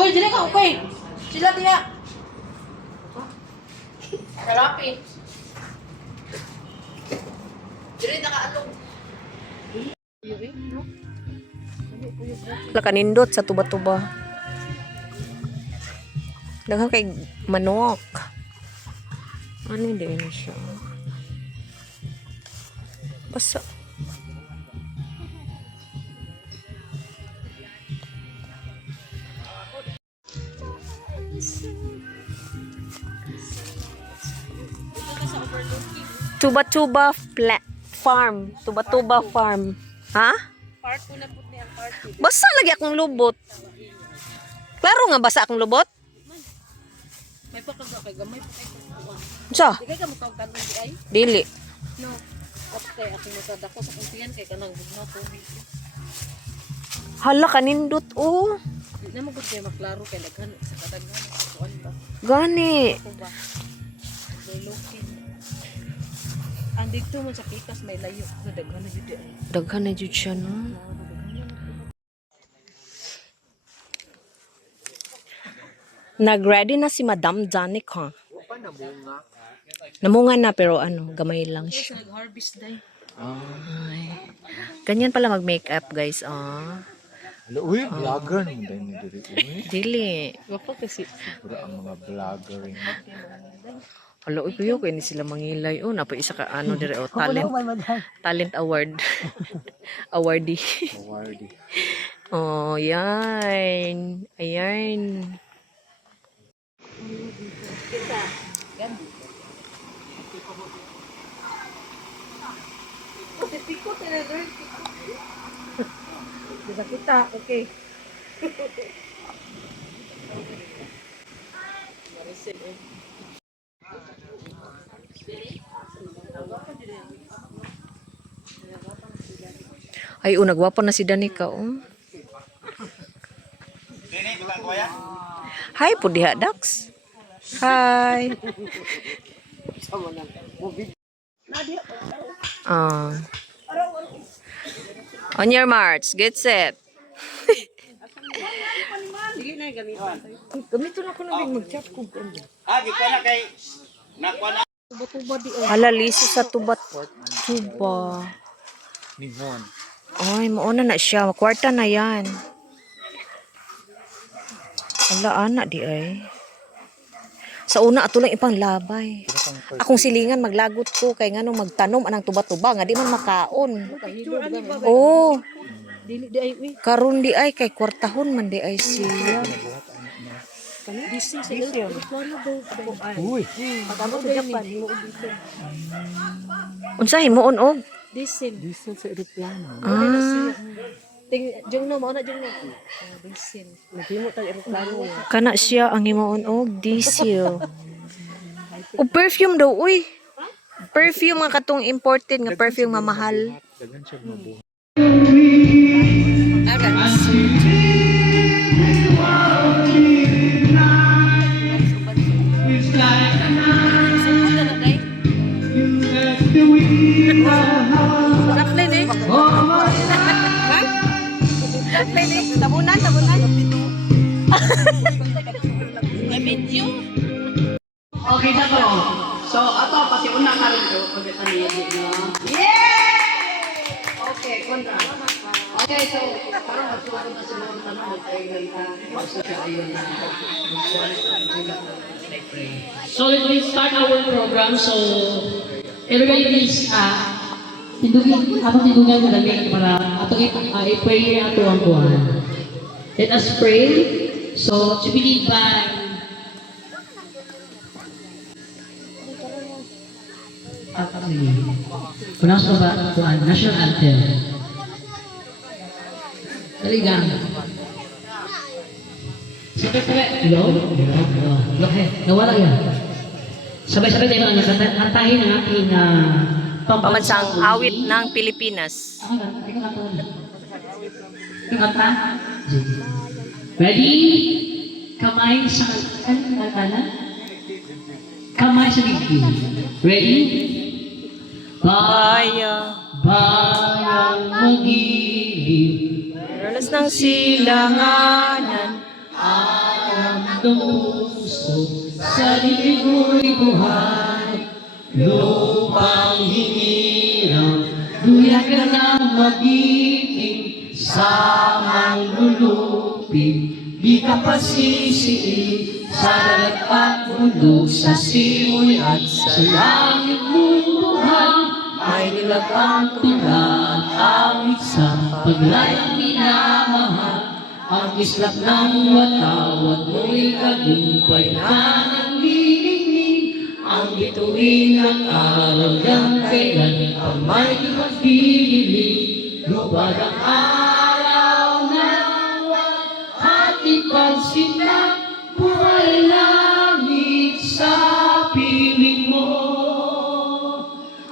Uy, dili ka, okay. Sila tiya. Karapi. Dili nakaalog. Lakanindot sa tuba-tuba. Daghang kay manok. Ano din siya? Basta. Tuba-tuba farm. Tuba-tuba farm. Ha? Part po na po niya ang part. Basa lagi akong lubot. Klaro nga basa akong lubot? May pagkaga kay gamay po kay kuwan. Sa? Di kay ka mutawag kanon di ay? Dili. No. At kay akong matadako sa kumpiyan kay kanang bugnaw po. Hala kanindot oh. Di na mo gud kay maklaro kay daghan sa kadaghan sa kuan ba. Gani. Ako ba? May lokin. Ang dito mo sa pikas may layo na daghan na jud ay. Daghan na jud siya no. Nag-ready na si Madam Janik ha. Namunga na pero ano, gamay lang siya. Nag-harvest day. Ay. Ganyan pala mag-makeup guys. Ah. Uy, vlogger naman tayo ni Diri. Uy, Dili. Wapa kasi. siguro ang mga vlogger rin. Hala, uy kuyo kay ni sila mangilay. Oh, napa isa ka ano dire oh, talent award. Awardee. Awardee. Oh, yan. Ayan. Diba kita? Okay. Ay, nagwapo na si Danica oh. Hi po diha Dax. Hi. Ah. On your march, get set. Sige na gamitan. Gamito na ko na mag-chat ko. Di ko na kay nakuha na. Tuba-tuba di ay. Hala, liso sa tubat. Tuba. Nihon. Ay, mauna na siya. Kwarta na yan. Hala, anak di ay. Sa una, ato lang ipang labay. Akong silingan, maglagot ko. Kay nga nung magtanom, anang tuba-tuba. Nga di man makaon. Oo. Dili di ay uy. Karon di ay, kay kwartahon man di ay siya. Busy sa iyo. Ano daw ko ay. Uy, Pagamo sa Japan mo dito. Unsahin mo og? Diesel. diesel sa aeroplano. Ah, Ting jung no mo na jung no. Diesel. Naghimo tag eroplano. kana siya ang himuon og diesel. O perfume daw, uy. Perfume nga katong imported nga perfume nga mahal. Dagan siya mabuhay. Tabunan. Okay na to. So ato pati una ka rin to pag sa niya di no. Yeah! Okay, kontra. Okay, so parang magsuot na sa mga tanong kay ganita. So siya ayun na. So let me start our program. So everybody please tindugan na lang para ato i-pray ato ang buwan. Let us pray. So to be led by pronounce ko ba ito ang national anthem? Daligang. Sabay-sabay. Hello? Okay. Nawala yan. Sabay-sabay tayo ang nakantahin ng ating Pamansang awit ng Pilipinas. Ikaw kanta? Ready? Kamay sa kanan. Kamay sa bibig. Ready? Bayang magiliw, Ranas ng silanganan. alam ng puso, sa dilig mo'y buhay. Lupang hinirang, duyan ka ng magiting, sa manlulupin, di ka pasisiin, sa dagat at bundok, sa simoy at sa langit mo'y buhay. Ay nilagang tulaan, awit sa paglayang minamahal. Ang islap ng watawat mo'y tagumpay na nanginginig. Ang bituin ng araw ng kailan ang may magdidilig. Lubad ang araw ng ating pansin na buhay langit sa piling mo.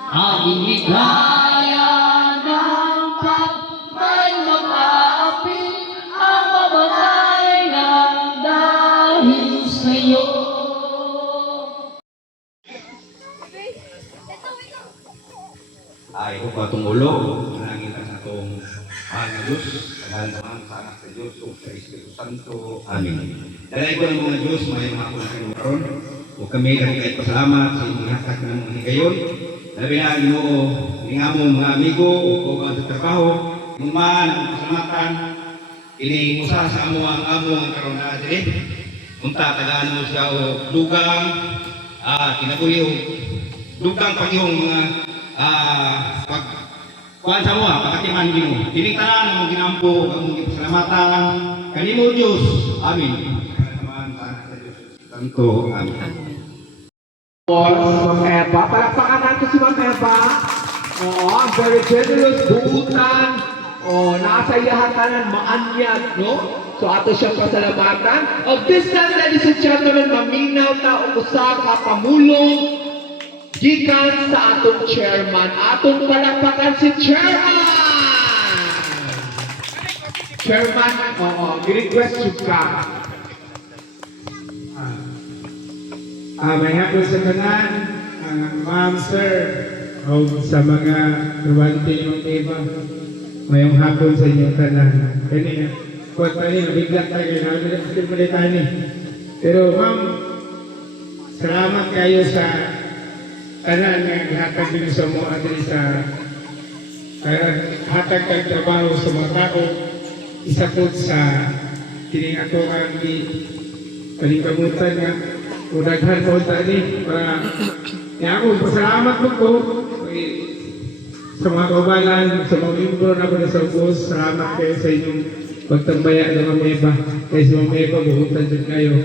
Ang ligaya ng may mag-aapi, ang mamatay ng dahil sa'yo. Ay ko pa tumulo, manangin ka sa itong mahal na Diyos, mahal naman sa anak sa Diyos, o sa Espiritu Santo. Amen. Dalay ko ng mga Diyos, may mga ako na kanukaron, o kami lang kahit pasalamat sa inyong hasag ng mga higayon. Labi na Ginoo, nga mo mga amigo, o sa trabaho, yung man ang pasalamatan, ini usa sa amo ang karon na dire. Unta tagaan mo siya o dugang, kinabuhi o dugang pag-ihong mga kuhaan sa mo pagkatiman Ginoo. Tinitaran mo ginampo, ang mong pasalamatan, kanimo Diyos. Amen. Salamat sa Diyos. Santo. Amen. Ma'am Eva, palakpakan natin si Ma'am Eva. Oo, ang very generous, buutan. Nakasayahan ka ng maanyag, no? So ato siyang pasalamatan. Of this time, ladies and gentlemen, maminaw ta usa ka pamulong gikan sa atong chairman. Atong palakpakan si chairman! Chairman, request you ka. May hapon sa tanan, ma'am, sir, o sa mga ruwante ng iba, mayong hapon sa inyong tanan. Kanina, kuwag pa rin, nabigla tayo, nabilang tayo ni. Pero ma'am, salamat kayo sa tanan ng hatag din sa mga adri sa hatag kang trabaho sa mga tao, isa po sa kining ako ang palingkamutan nga, kung daghan po tani para niya ako pasalamat ko sa mga kaubalan, sa mga membro na ko na sa ubos. Salamat kayo sa inyong pagtambaya ng mga Eva. Kaya sa mga Eva, buhutan dyan kayo.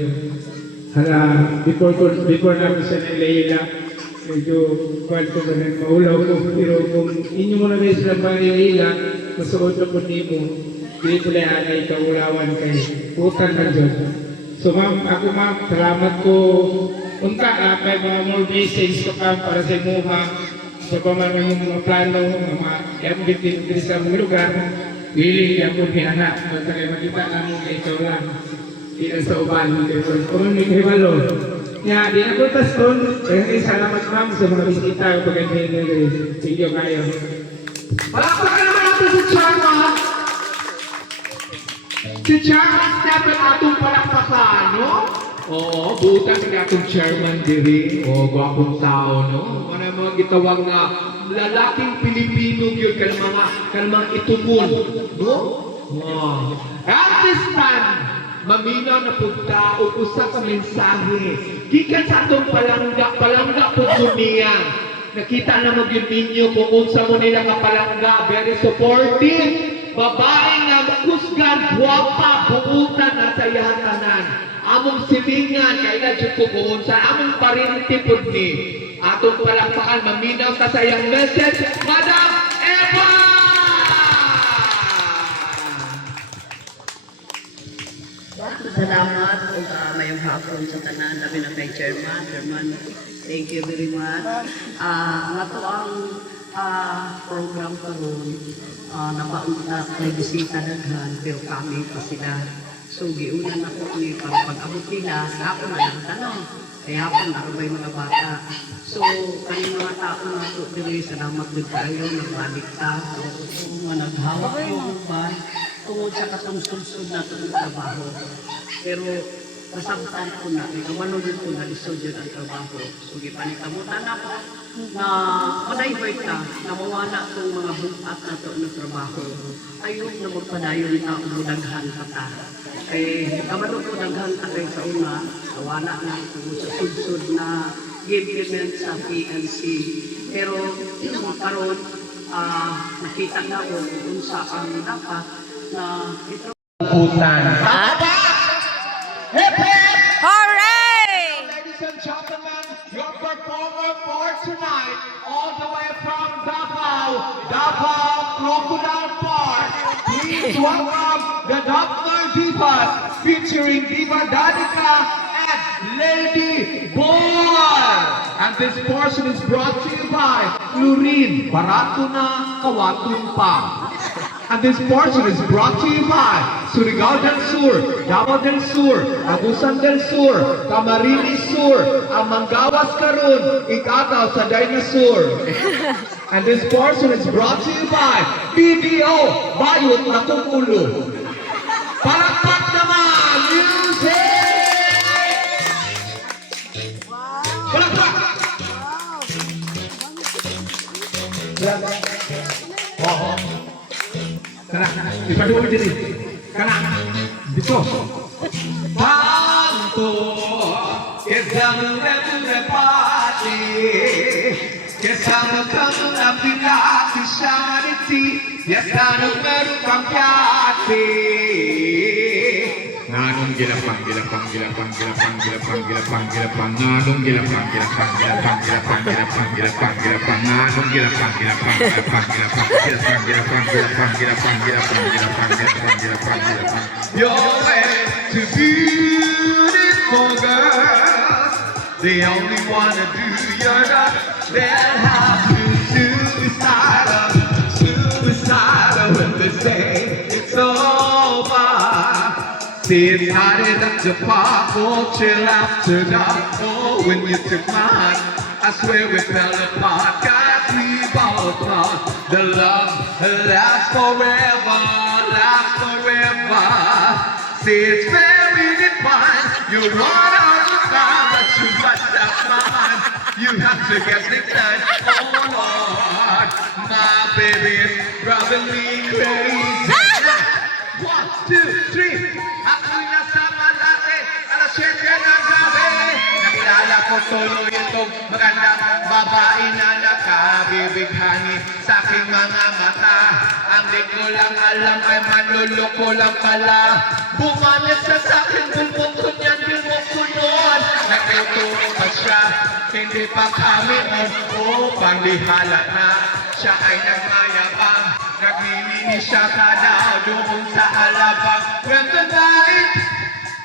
Hala, before namin siya ng Leila, medyo kuwan ko ba nang maulaw ko. Pero kung inyo mo na rin silang mga Leila, masuot na po ni mo, hindi ko lang anay kaulawan kayo. Putan na dyan. So ma'am, ako ma'am, salamat ko. Unta, kay mga more blessings ko para sa imuha. Sa pamamang mga plano, mga i-update din sa mga lugar. Willing niya po hinahanap. Kung kayo makita namin na ikaw lang. Hindi sa uban. Kung may kahibalo. Nga, di na po taston. Kaya salamat ma'am sa mga bisita. Pagkain nyo. Thank you kayo. Palakpakan naman natin si Chairman. Si Chairman dapat atong palakpakan, no? Oo, buta ka atong Chairman diri. O, gwapong tao, no? Ano yung mga gitawag na lalaking Pilipino yun, kalmang itumon, no? Wow. At this time, maminaw na punta o usa ka mensahe. Gikan sa atong palangga po dunia. Nakita na mo yun ninyo kung unsa mo nila kapalangga, very supportive. Babae nga kusgan, guwapa, buutan na sa tanan. Among silingan, kailan dyan ko buunsan, among parintipod ni. Atong palakpakan, maminaw ka sa iyang message, Madam Eva! Salamat kung mayong hapon sa tanan, labi na kay Chairman. Chairman, thank you very much. Nga to ang program karon napaunta kay bisita daghan pero kami pa sila. So giunan ako ni para pag-abot nila sa ako na lang tanong. Kaya ako narubay mga bata. So kani mga tao na to diri salamat gud kayo nagbalik ta. So nga naghawak ko ba tungod sa katong sulsod na itong trabaho. Pero nasabtan ko na, ikamano din ko na lisod yun ang trabaho. So, gipanikamutan ako na ma-divert ka, na mawala itong mga bukat na ito ng trabaho. Ayun na magpadayon na umudaghan ka ta. Eh, kamano ko daghan ka kayo sa una, nawala na ito sa sudsod na implement sa PLC. Pero, karon nakita na ko kung saan dapat na ito. Hooray! Ladies and gentlemen, your performer for tonight, all the way from Davao Crocodile Park. Please welcome the Dr. Divas featuring Diva Danica and Lady Boy. And this portion is brought to you by Lurin, barato na kawatun pa. And this portion is brought to you by Surigao del Sur, Davao del Sur, Agusan del Sur, Camarines Sur, ang Mangawas karon, ikataw sa dinosaur. And this portion is brought to you by BDO, Bayot na Kumulo. Palakpak naman, music! Palakpak! Oh. Kana, ipaduwi diri. Kana, dito. Tanto que estamos en una party, que estamos con una pirata charity, y estamos en un campeate. Nanong gilapang, nanong gilapang, nanong gilapang, you're way too beautiful, girls. They only wanna do your job. They'll have to suicidal when they say it's over. See, it started at the park, oh, chill after dark. Oh, when you took my hand, I swear we fell apart. Cause we both thought the love lasts forever, lasts forever. See, it's very divine. You run out of time, but you must have mine. You have to get it done. Oh Lord, my baby is driving me crazy. 1, 2, 3. Ako'y nasama natin, alas 7 ng gabi. Nakilala ko tuloy itong magandang babae na nakabibighani sa aking mga mata. Ang di ko lang alam ay manluloko lang pala. Bumanya siya sa akin, bulbok ko niyan, bulbok ko noon. Nagtuturo pa siya, hindi pa kami o panglihala na. Siya ay nagmayabang, nagmimini siya ka doon sa alabang. When the night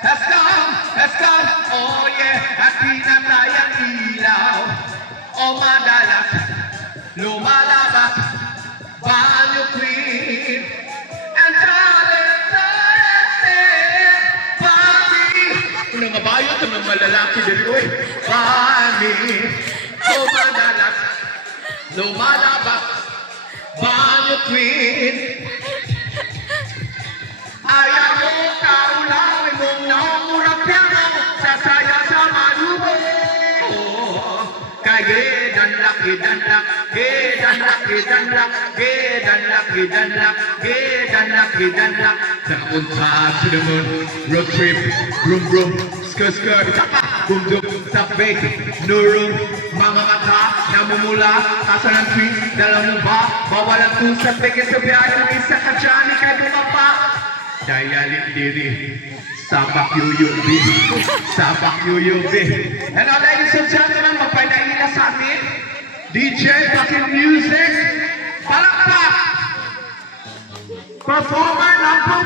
has come, oh yeah, at pinatay ang ilaw. O madalas, lumalabas, banyo queen. And darling, Bobby. Kung nga bayo, ito ng malalaki dali, uy. Bobby. O madalas, lumalabas, banyo queen. Ayaw mo kaulawin mong naumurap piano, sasaya sa malubo. Kay gedanlak, gedanlak, gedanlak, gedanlak, gedanlak, gedanlak, gedanlak, gedanlak. Down top to the moon, road trip, vroom vroom, skirt skirt, boom boom, top bake, no room, mga mata, namumula, asa ng tweet, dala mo ba, bawalan kung sa peke sa biyahe, isa ka dyan, ikay bumapa. Dayalit diri, sabak yuyubi, sabak yuyubi. And now ladies and gentlemen, magpadaila sa amin, DJ Bucket Music, palakpak! Performer number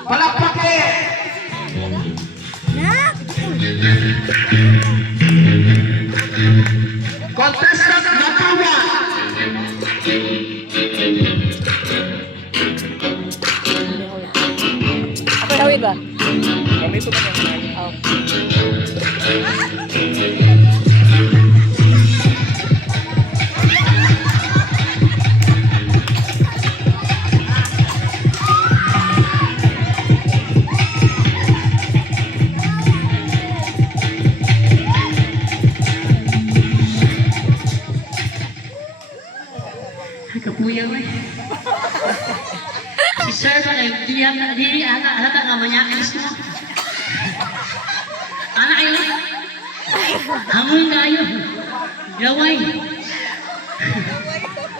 1, palakpak eh! Contestant number Ay ba? Kami ito man yung Oh. Ay, kapuyang eh. Si Sir pa kayo, dili ata nga manyakis mo. Anak kayo, hamon kayo, gaway.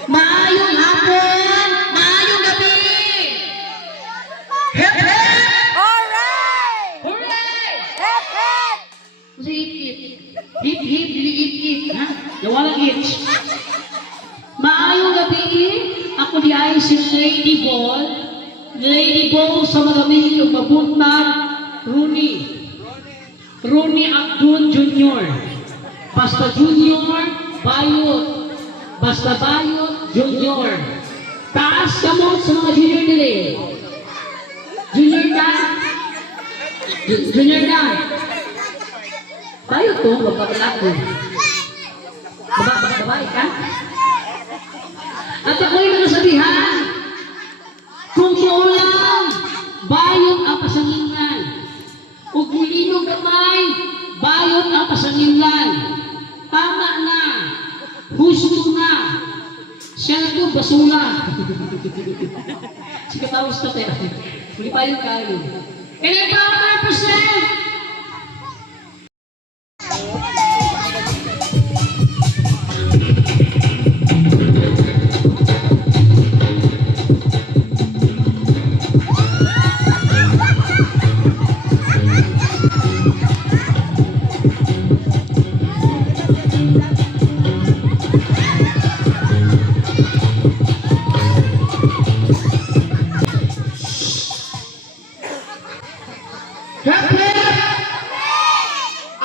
Maayong hapon, maayong gabi. Hep, hep! Alright! Hooray! Hep, hep! Kasi hip, hip, hip, dili hip, hip, ha? Nawalang hits. Maayong gabi, ako di ay si Lady Ball. Lady Ball sa marami yung mabuntag, Rooney Abdul Jr. Basta Junior, Bayot. Basta Bayot, Junior. Taas kamot sa mga junior nila. Junior Dan. Junior Dan. Bayot to, magpapalat ko. Babae ka? At ako'y nasabihan, kung maulang, bayot ang pasangilan. Ug mulinog gamay, bayot ang pasangilan. Tama na, husto na. Siya na ito, basura. Sikatawas na pera. Muli pa yung kayo. And I represent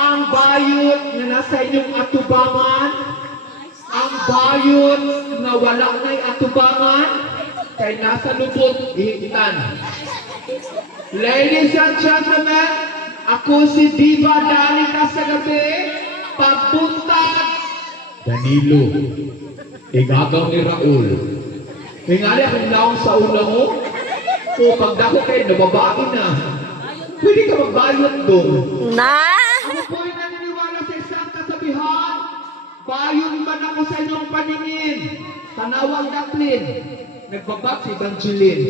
ang bayot na nasa inyong atubangan, ang bayot na wala na'y atubangan, kay nasa lubot, ihigtan. Ladies and gentlemen, ako si Diva Danica sa gabi, pagbuntag Danilo, igagaw ni Raul. Hingali akong naong sa ulo mo, o pagdako kayo, nababae na. Pwede ka magbayot doon. Na? Ako po'y naniniwala sa isang kasabihan, bayot man ako sa inyong paningin. Tanawang daplin, nagbabak si Evangeline.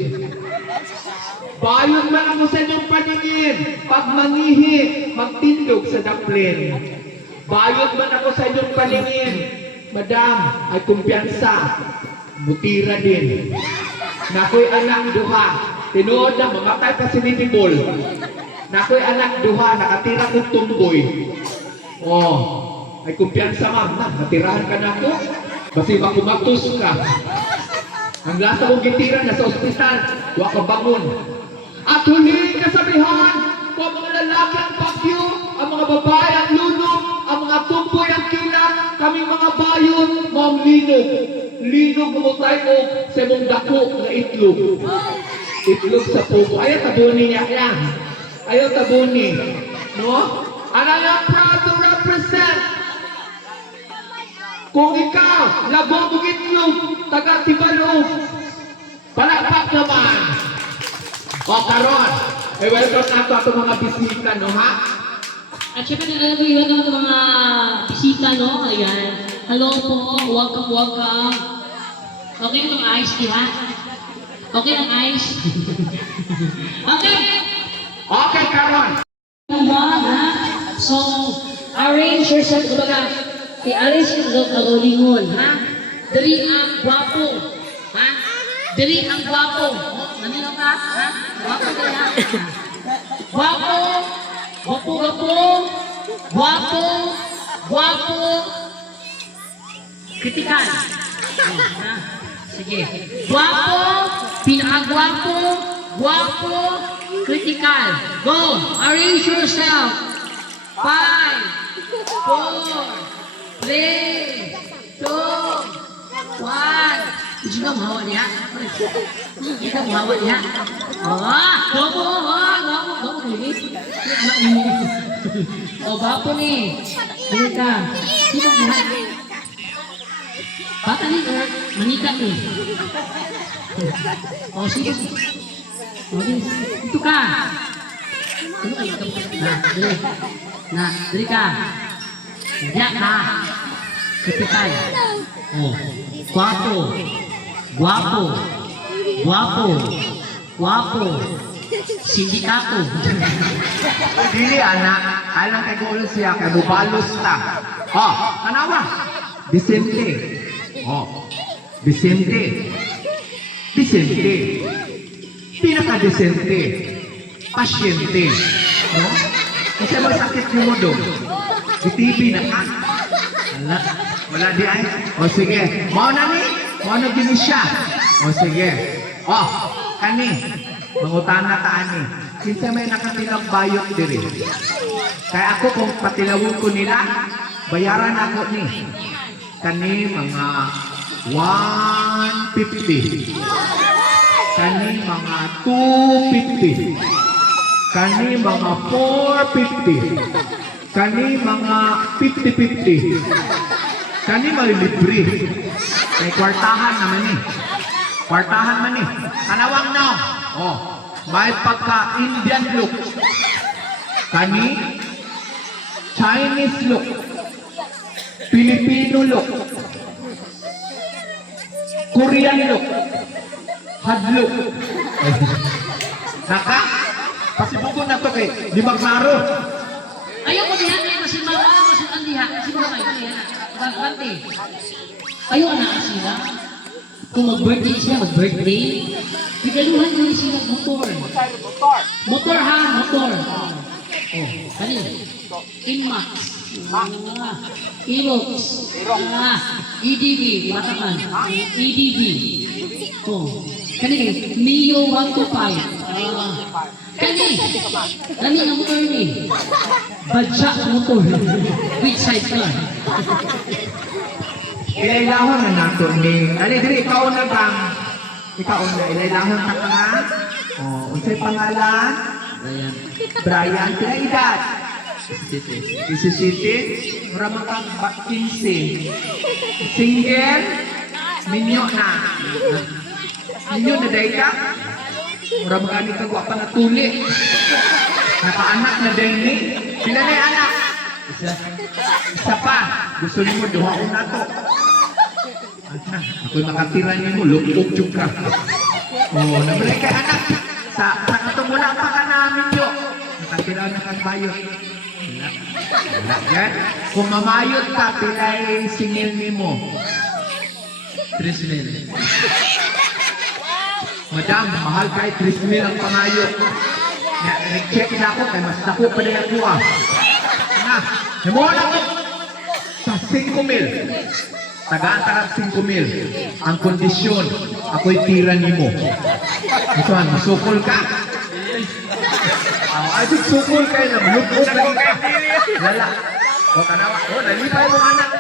Bayot man ako sa inyong paningin, pag mangihi, magtindog sa daplin. Bayot man ako sa inyong paningin, madam, ay kumpiyansa, mutira din. Nako'y anak duha, tinuod na mamatay pa si Nitibol. Nako'y anak duha, nakatira kong tumboy. Oh, ay kumpiyansa ma'am, natirahan ka na ako. Basi makumatos ka. Ang lasa kong gitira na sa ospital, huwag ka bangon. At huling kasabihan, kung mga lalaki ang bagyo, ang mga babae ang lunong, ang mga tumboy ang kilat, kaming mga bayon, ma'am linog. Linog mo tayo sa mong dako na itlog. Itlog sa puko. Ayaw tabuni niya yan. Ayaw tabuni. No? And I am proud to represent. Kung ikaw, labong mong itlog, taga Tibalog, palakpak naman. O karon, welcome na ito itong mga bisita, no ha? at syempre nalagay ng mga bisita, no? Ayan. Hello po, welcome, welcome. Okay itong ice, di ba? Okay ang ice? Okay! Okay, karon. One, ha? So, arrange yourself, kumbaga, i-arrange yourself ang ulingon, ha? Dari ang gwapo, ha? Dari ang gwapo. Manila ka, ha? Gwapo ka, ha? Gwapo, gwapo, gwapo, gwapo, gwapo, kritikal. Ha? Sige. Gwapo, pinakagwapo, gwapo, kritikal. Go! Arrange yourself. 5, 4, 3, 2, 1. Hindi ka mahawa niya. Hindi ka mahawa niya. Gwapo, gwapo anak mo. O, bapo ni. Ano ka? Sino mo? Bata ni, manika ni. O, sino? O, dito ka. Na, dali ka. Diya ka. Kapitay. O, guwapo. Guwapo. Guwapo. Guwapo. Sindikato. Dili, anak. Alang kay gulo siya, kay bubalos ta. Oh, tanawa. Vicente. Oh, Vicente. Vicente. Pinaka-Vicente. Pasyente. No? Kasi masakit yung mo doon. Di TV na ka. Wala di ay. O sige. Mau na ni. Mau na gini siya. O sige. O, kani. Mangutan na taan ni. Kinsa may nakatilang bayot diri. Kaya ako kung patilawin ko nila, bayaran ako ni. Kani mga 150. Kani mga 250. Kani mga 450. Kani mga 50-50. Kani malilibre. May kwartahan naman eh. Kwartahan man eh. Kanawang na. Oh, may pagka-Indian look. Kani Chinese look. Filipino look. Korean look. Hadlook. Naka? Pasibugon na to kay Limag Maro. Ayaw ko diha kay masin mawala masin andiha. Siguro kayo diha. Bagante. Ayaw na sila. Kung mag-birthday siya, mag-birthday. Bigaluhan mo sila motor. Motor ha, motor. Oh, kanina. Inmax. Erox. EDV, di ba taman? EDV. Oh, kanina. Mio 125. Kani ang motor ni. Badja motor. Which side ka? Ilailahon na nato ni. Ali diri ikaw na bang? Ikaw na ilailahon ka nga. Oh, unsay pangalan? Brian. Pila edad? 17. Mura man kang 15. Single? Minyo na. Minyo na day ka? Mura man gani ka wa pa natuli. Nakaanak na day ni. Pila na yung anak? Isa pa. Gusto niyo duha ko na to. Ako'y makatira niyo mo, lukok ka. Oh, nabalik kay anak. Sa katong wala pa ka namin yun. Nakatira na kang bayot. Wala yan. Kung mamayot ka, pilay singil ni mo. 3,000. Madam, mahal kay 3,000 ang pangayot. Nag-check na ako, kay mas dako pa na ako ah. Na, namuha na ako sa 5,000. Tagaan-tagaan 5,000. Ang kondisyon, ako'y tira ni mo. Ito, masukol ka. Ay, sukol kayo na. Lukot lagi ka. Lala. O, tanawa. O, nalipay mong anak.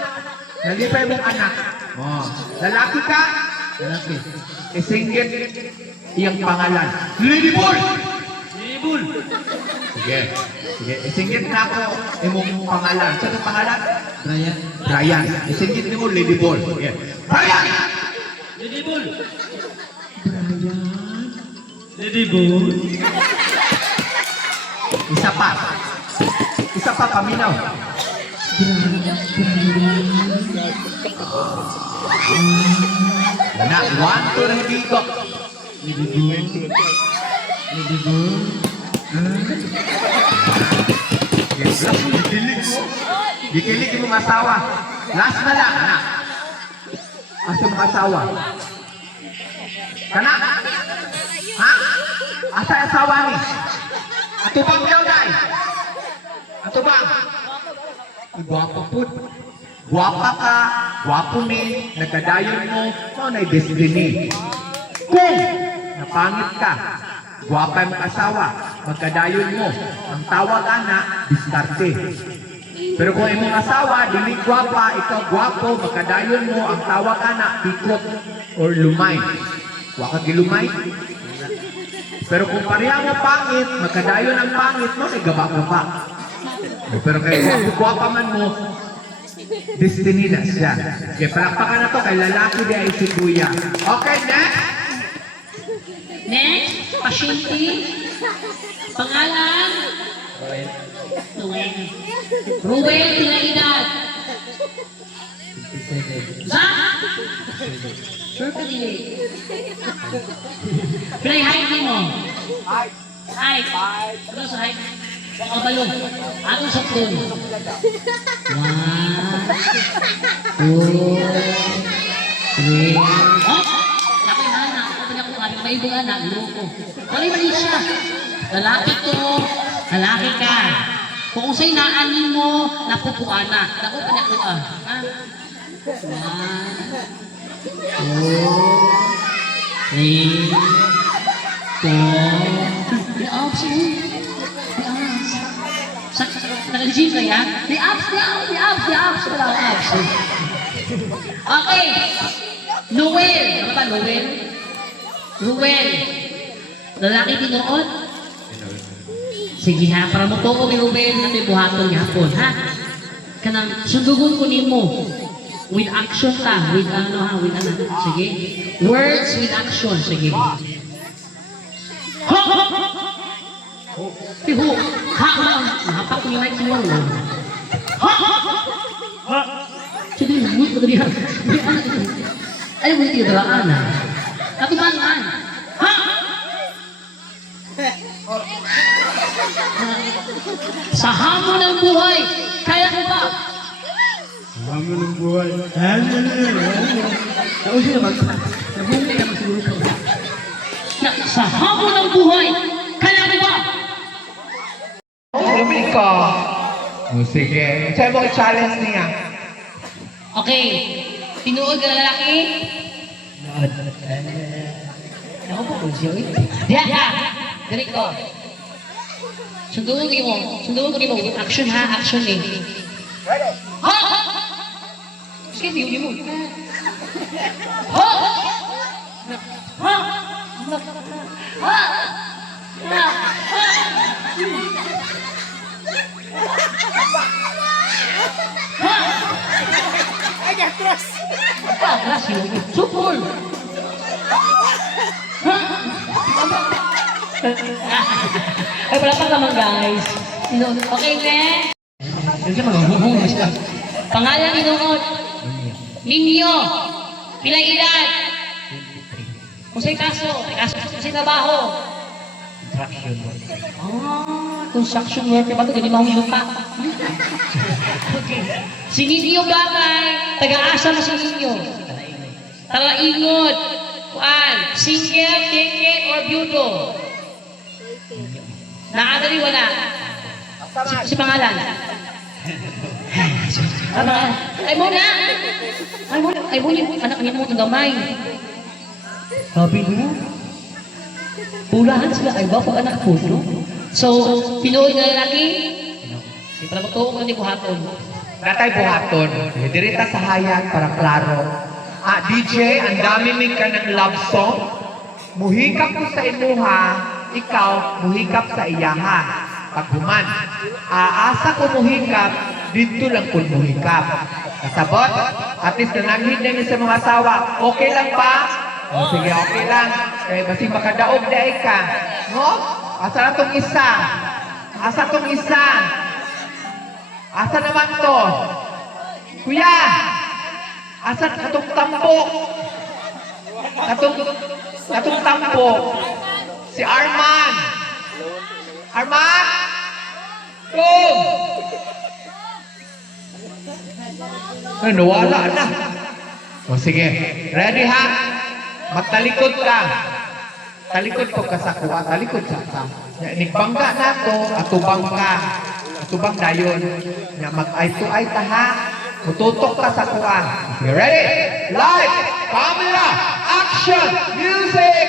Nalipay mong anak. O, lalaki ka. Lalaki. Isinggit iyang pangalan. Lady Bull! Lady Bull! Sige. Sige. Isinggit na ako imong pangalan. Saan ang pangalan? Brian. Brian. Isinggit ni mo Lady Bull. Yeah. Brian! Lady Bull! Brian. Lady Bull. Isa pa. Isa pa, paminaw. Na, 1, 2, na dito. Lady Bull. Lady Bull. Yes, dikilig mo. Dikilig mo asawa. Last na lang, anak. Asa mo asawa? Kana? Ha? Asa asawa ni? Ato bang daw day? Ato bang? Guwapa po. Guwapa ka, guwapo ni, nagkadayon mo, na'y destiny. Kung napangit ka, guwapa yung asawa, magkadayon mo, ang tawag ana, diskarte. Pero kung imong asawa, dili guwapa, ikaw guwapo, magkadayon mo, ang tawag ana, pikot or lumay. Huwag ka gilumay. Pero kung pareha mo pangit, magkadayon ang pangit mo, ay gaba-gaba. Pero kaya gwapo man mo, destiny na siya. Okay, palakpakan na to kay lalaki di ay si Kuya. Okay, next. Next, pasyente. Pangalan? Ruel. Ruel, ilang edad? Ba? Sure ka dili? Pinay height ni mo? Height. Ano sa height? Kabalo. Anong saktong? 1, 2, 3. Oh! Laki na anak. Ako pinakuha. May ibang anak. Loko. Mali siya. Lalaki to. Lalaki ka. Kung sa'y naanin mo, napupuan na. Ako pinakuha. Ha? 1, 2, 3, 4. Di-abs mo. Di-abs. Nag-gym ka yan? Di-abs. Wala ang abs. Okay. Noel. Ano ba, Noel? Ruel. Lalaki tinuod? Sige ha, para mo to ko ni Ruel na may buhaton niya hapon, ha? Kanang sundugon ko nimo. With action ta. With ano ha? With ano? Sige. Words with action. Sige. Ha! Piho. Ha! Mahapak ko yung mic mo. Ha! Sige, huwag ko dali ha. Ay, huwag yung dalaan ha. Katubangan. Ha! Sa hamon ng buhay, kaya ko ba? Hamon ng buhay. Nausin naman. Nabungay naman siguro ko. Sa hamon ng buhay, kaya ko ba? Lumik ka. O sige. Sa'yo mo i-challenge niya. Okay. Tinuod ka na lalaki? Ako po kung siya. Diyan ka. Diyan ko. Sunduin ko mo. Action ha, action eh. Ha! Sige, hindi mo. Ha! Ha! Ha! Ha! Ay, atras! Atras yun. Supol! Ha! Ay, wala pa naman guys. Okay, ne? Pangalan inuod. Ninyo. Pilang edad. Kung sa'y kaso. Kung sa'y trabaho. Construction worker ba ito? Hindi mahulog pa. Okay. Si Ninyo Bagay. Taga-asa na si Ninyo. Talaingot. Kuan. Single, ticket, or beauto. Nakadali wala. Si pangalan. Ay mo na. Anak niya mo itong gamay. Sabi mo. Pulahan sila. Ay ba po anak po, no? So, pinuod na lalaki. Para magtuong ko ni buhaton. Natay buhaton. Dirita sa hayat para klaro. DJ, ang dami min ka ng love song. Muhikap ko sa imuha. Ikaw, muhikap sa iyaha. Paghuman. Aasa ko muhikap, dito lang ko muhikap. Kasabot, at least nananghid na sa mga asawa. Okay lang pa? O sige, okay lang. Kaya basi makadaog dahil ka. No? Asa na tong isa? Asa tong isa? Asa naman to? Kuya! Asa katong tampok? Katong tampok? Si Arman! Arman! Kum! Ay, nawala na. O sige, ready ha? Magtalikod ka. Talikod ko ka sa kuha. Talikod sa ka. Nigbangga na to, atubang ka. Atubang dayon. Mag-ay to ay ta ha. Mututok ka sa kuha. Okay, ready? Light! Camera! Action! Music!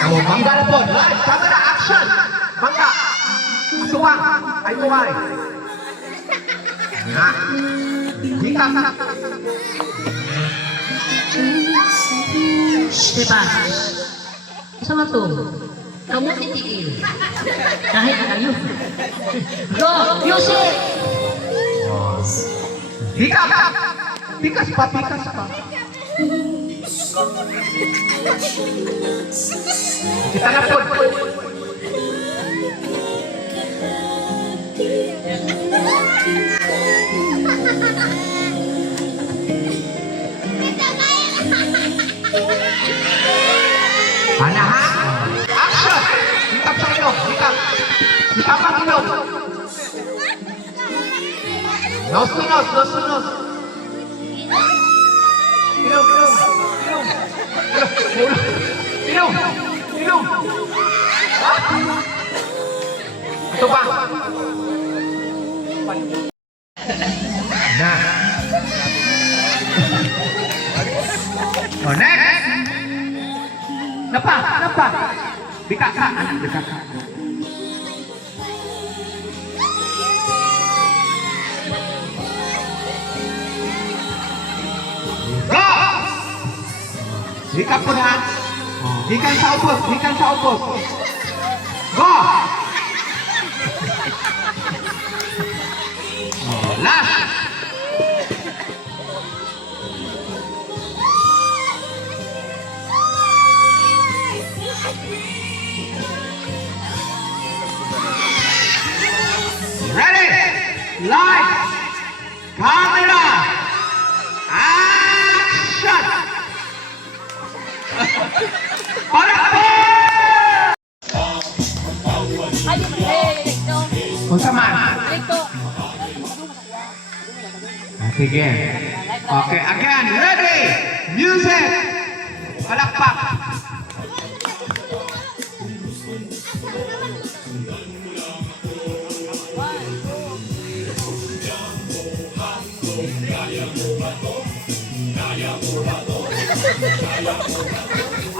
Kamu bangga na po. Live, camera, action. Bangga. Tuwa. Ay tuwa. Na. Hika. Diba? Sama to. Kamu titiil. Kahit kayo. Go! Music! Hika. Pikas pa, pikas pa. Kita na po. Ana ha? Action! Hitap sa ilong, hitap. Hitap ang ilong. Nos-nos, nos-nos. Ilong, ilong, ilong. Ilong, ilong. Ha? Ito pa. Na. Oh, next. Napa, napa. Bika ka, anak, bika ka. Go! Bika po na. Hikan sa upos, hikan sa upos. Go! Oh, last. Ready? Light, camera, action! Para po! Unsa man? Sige. Okay, again, ready? Music! Palakpak!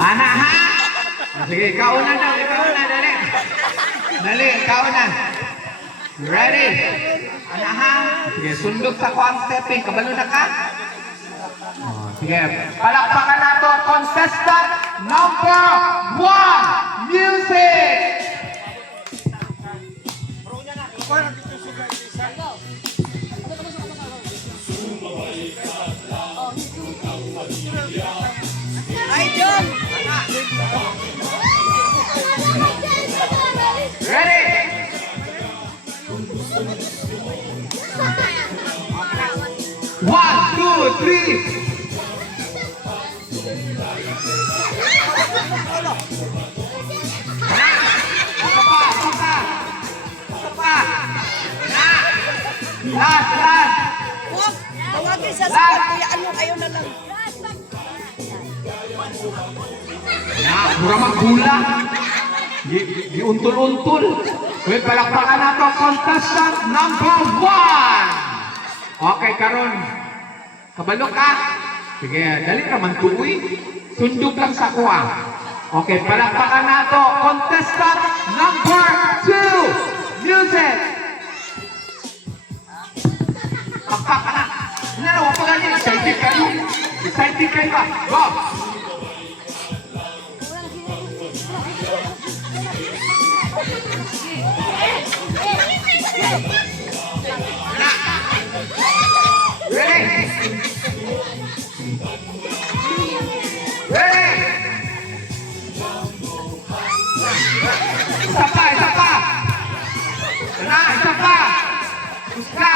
Anak ha? Sige, kaunan daw, kaunan, dali. Dali, kaunan. Ready? Anak ha? Sige, sundok sa kuang stepping. Kabalo na ka? Oh, sige, palakpakan na to. Contestant number 1. Music! Ready? One, two, three. Last, last. Tawagin siya sa kaya ano kayo na lang. Na, mura magkulang. Giuntul-untul. Wait, palakpakan na to. Contestant number 1. Okay, karon. Kabalo ka? Sige, dali naman tuwi. Sundog lang sa kuha. Okay, palakpakan na to. Contestant number 2. Music. Palakpakan na. Hindi na, wapag ganyan. Excited kayo. Excited kayo ba? Go! Ready? Ready? Isa pa, isa pa. Na, isa pa. Isa. Na.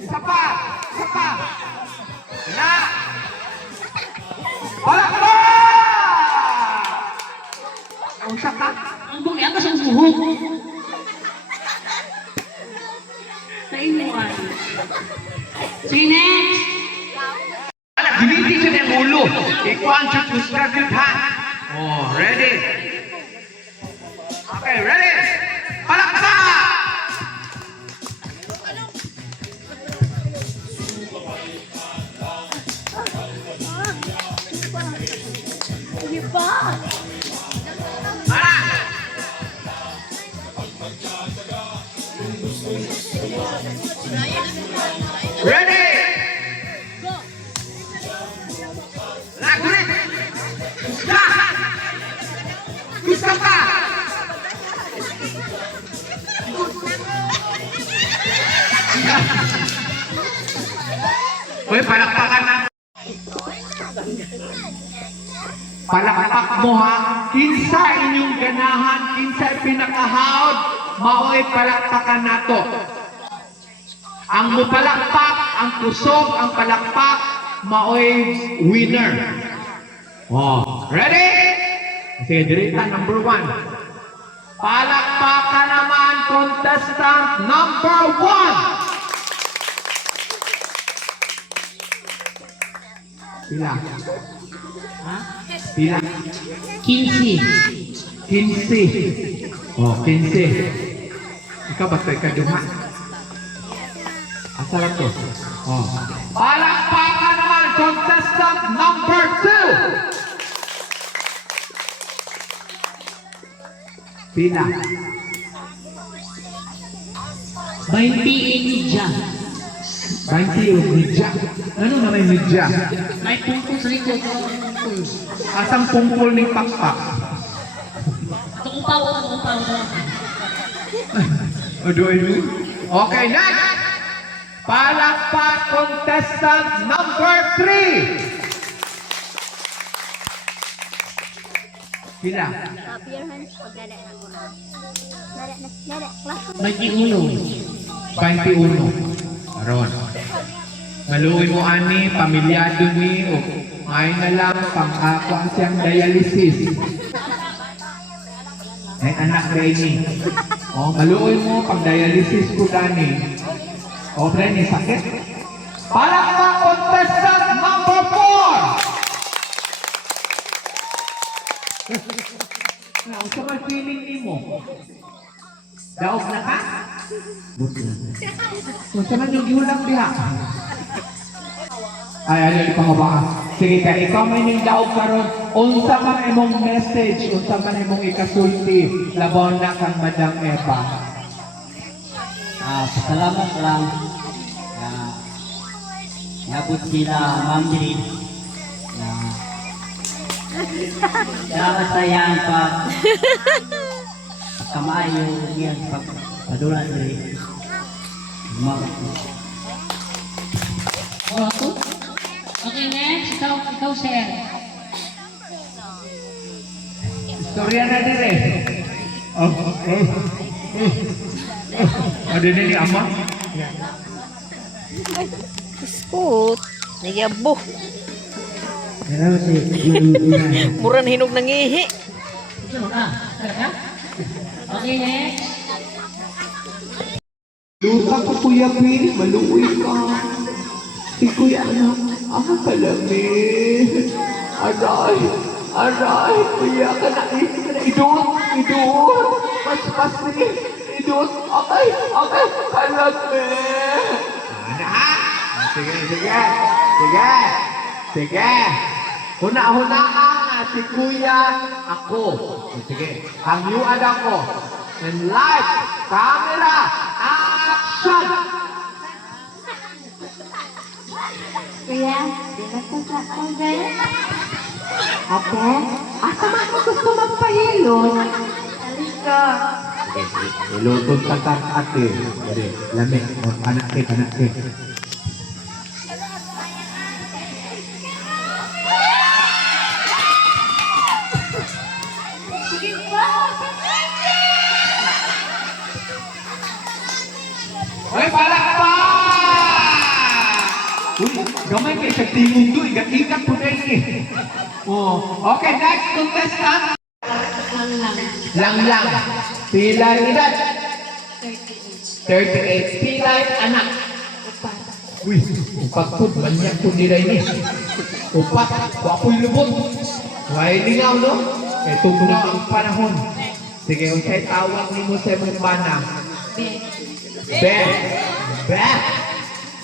Isa pa, isa pa. Na. Wala ka! Ang isa ka? Ang bungi ako sa buhok. Sa inuan. See next. Ginitin siya ng ulo. Ikuan siya to struggle ha. Oh, ready? Okay, ready? Palakpa! Ready? Lagu nih. Gusto ka? Uy, palakpakan na. Palakpak mo ha. Kinsa inyong ganahan, kinsa pinakahawd, maoy palakpakan nato. Ang mupalakpak, ang kusog, ang palakpak, maoy winner. Oh, ready? Sige, dirita number 1. Palakpakan naman contestant number 1. Pila? Ha? Pila? 15. 15. Oh, 15. Ikaw ba tayo kaduha? Asa lang to? Oh. Palakpakan naman contestant number 2. Pila? 20 media. 20 yung media. Ano na may media? May pungkol sa likod. Pungkol. Asang pungkol ng pakpak? Tumpaw. Aduh. Okay, next! Palakpak contestant number 3. Pila? May giulo. 21. Aron. Maluwi mo ani, pamilyado ni, o ay na lang, pang-ako ang siyang dialysis. Ay anak kayo ni. O, maluwi mo, pang-dialysis ko gani. O, pre, ni sakit. Palakpak contestant number 4. Ano sa may feeling ni mo? Daog na ka? Kung saan yung giulang diha? Ay, ipangaba. Sige ka, ikaw may ning daog karon. Unsa man imong message, unsa man imong ikasulti, labaw na kang Madam Eva. Salamat lang. Nabot sila, Ma'am Diri. Salamat sa iyang pagkamayo yan, pagpadulan diri. Oh, ako? Okay, next. Ikaw, sir. Storya na dire. Ada ni ama. Iskut. Nagyabo. Hello, si Muran hinog ng ihi. Okay, next. Luka ko Kuya Pin, maluwi ka. Si Kuya anak, kalami. Aray, Kuya ka na, idot. Pas ni, idot. Okay, kalami. Ano ha? Sige. Huna-hunaan si Kuya, ako. Sige, hangyuan ako. And light, camera, action! Kuya, di ba sa ako dahil? Ate, asa man ko gusto magpahilot? Alis ka. Lutod ka kang ate. Lamig, anak ke. Hoy, palakpak! Uy, gamay kayo sa tingong doon. Ikat-ikat po na yun eh. Oh. Okay, next contestant. Lang. Pila edad? 38. Pila anak? Uy, upat po. Banyak po nila ini. Upat. Wapoy lubot. Way lingaw, no? Ito na ang panahon. Sige, unsay tawag ni mo sa mong bana? Be.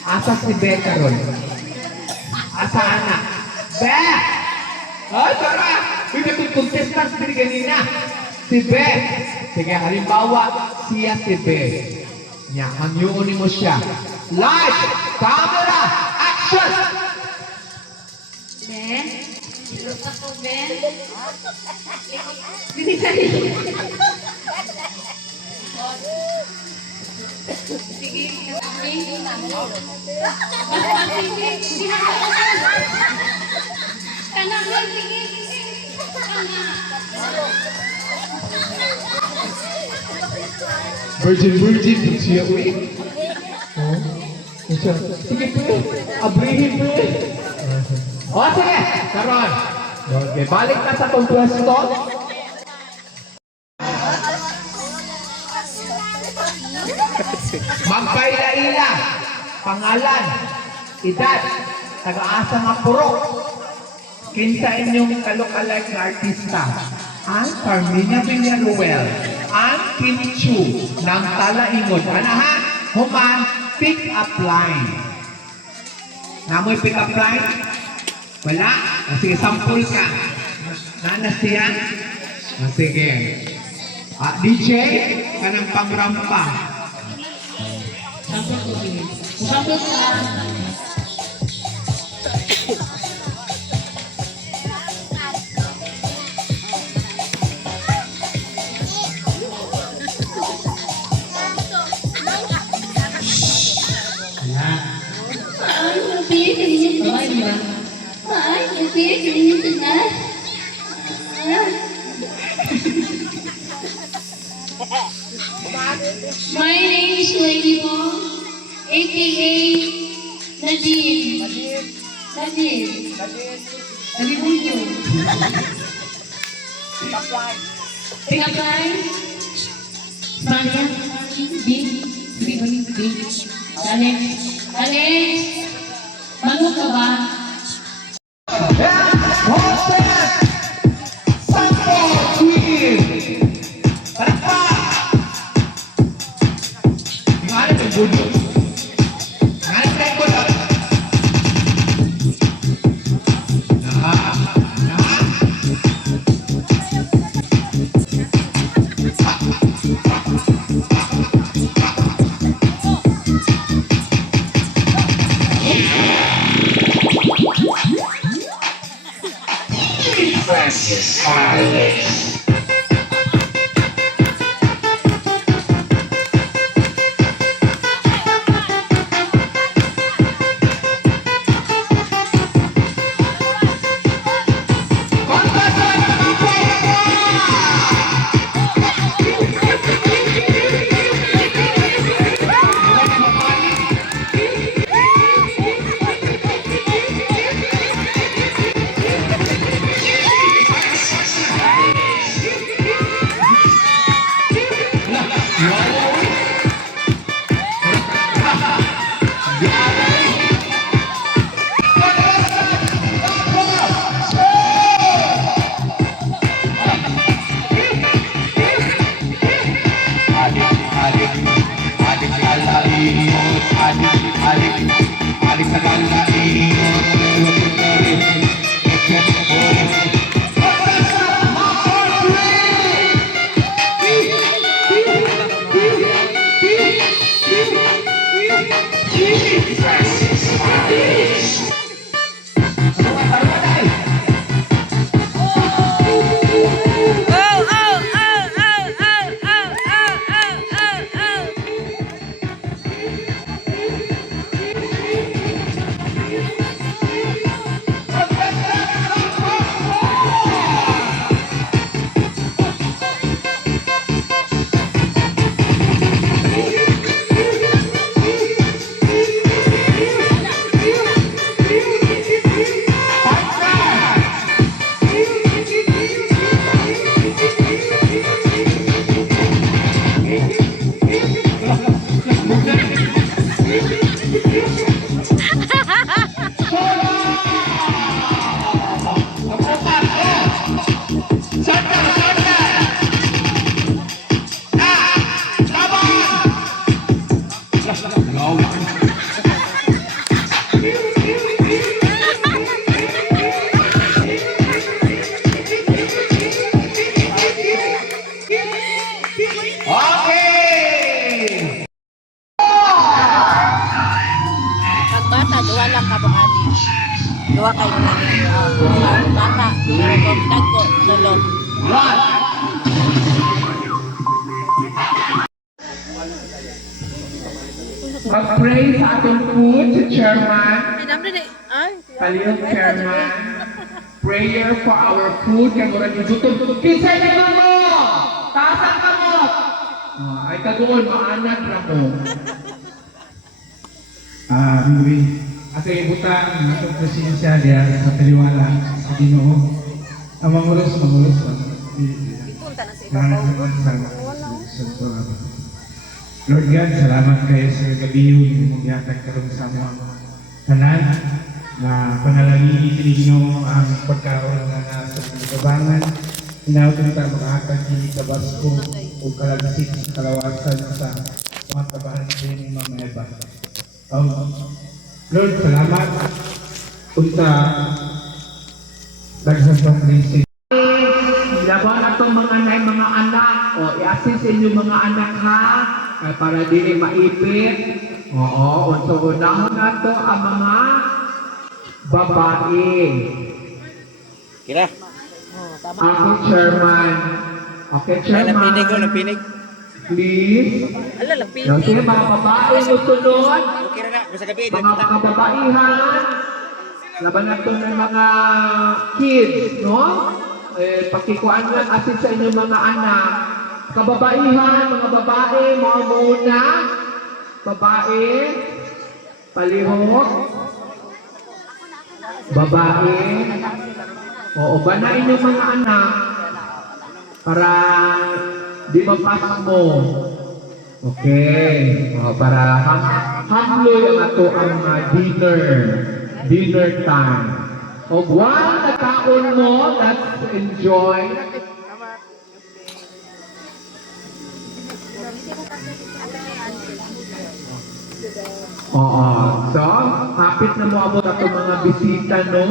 Asa si Be karon? Asa anak? Be! Ay, tara! May katong contestants din ganina. Si Beth. Sige, halimbawa, siya si Beth. Nya, hangyuon mo siya. Light, camera, action! Ben, lupa ko, Ben. Hindi ka rin. Sige, sige. Basta, sige. Sige na ako. Kanak lang, sige. Kanak. Virgin siya, uy. Oh, siya. Sige, pre. Abrihin, pre. O, sige. Karon. Okay, balik na sa tong pwesto. Magpaila-ila. Pangalan. Edad. Taga-asa nga purok. Kinsa inyong kalok-alike na artista. Ang Carmina Villaruel. Ang Kim Chu ng Talaingon. Ano ha? Human, pick up line. Namoy pick up line? Wala? Sige, sampul ka. Nana siya? Sige. DJ, kanang pangrampa. Sample ko sige. Sample ka. Ay, nabi, kanina to. Ay, di ba? Ay, nabi, kanina to na. My name is Lady Mo, aka Nadine. Nadine. Nabibulyo. Pick up line. Mania. B. Bibuli. B. Alex. Alex. Malu ka ba? Duwa kayo na bata. Dago, tulo. Mag-pray sa atong food, si Chairman. Ay, Palihog Chairman. Prayer for our food. Kaya mura gibutom. Kinsay na mo! Tasan ka mo! Ay kagoon, maanak na mo. Bibi, asa ibutang atong presensya diya sa taliwala sa Ginoo. Ang mangulos. Ipunta na sa Lord God, salamat kayo sa gabi yung magyatag karon sa mga tanan na panalangin Ginoo ang pagkaroon na nasa kabangan. Inautong ta makahatag kini sa basko o kalagsik sa kalawasan sa mga kabahan din ng mga iba. Lord, salamat. Punta daghang pang-blessing. Laban na itong mga anak. O, i-assist inyong mga anak ha. Para di maipit. Oo, so unahon na ito ang mga babae. Kira. Ako, Chairman. Okay, Chairman. Napinig. Please. ala lang pili. Okay, mga babae musunod. Okay na. Basta gabi. Mga kababaihan. Laban na ito ng mga kids, no? Pakikuan lang asin sa inyong mga anak. Kababaihan, mga babae, mga muna. Babae. Palihog. Babae. Oo, banain yung mga anak para di mapas mo. Okay. O, para hamloy ang ato ang dinner time. O, one na kaon mo, let's enjoy. Oo. So, hapit na mo abot ato mga bisita, no?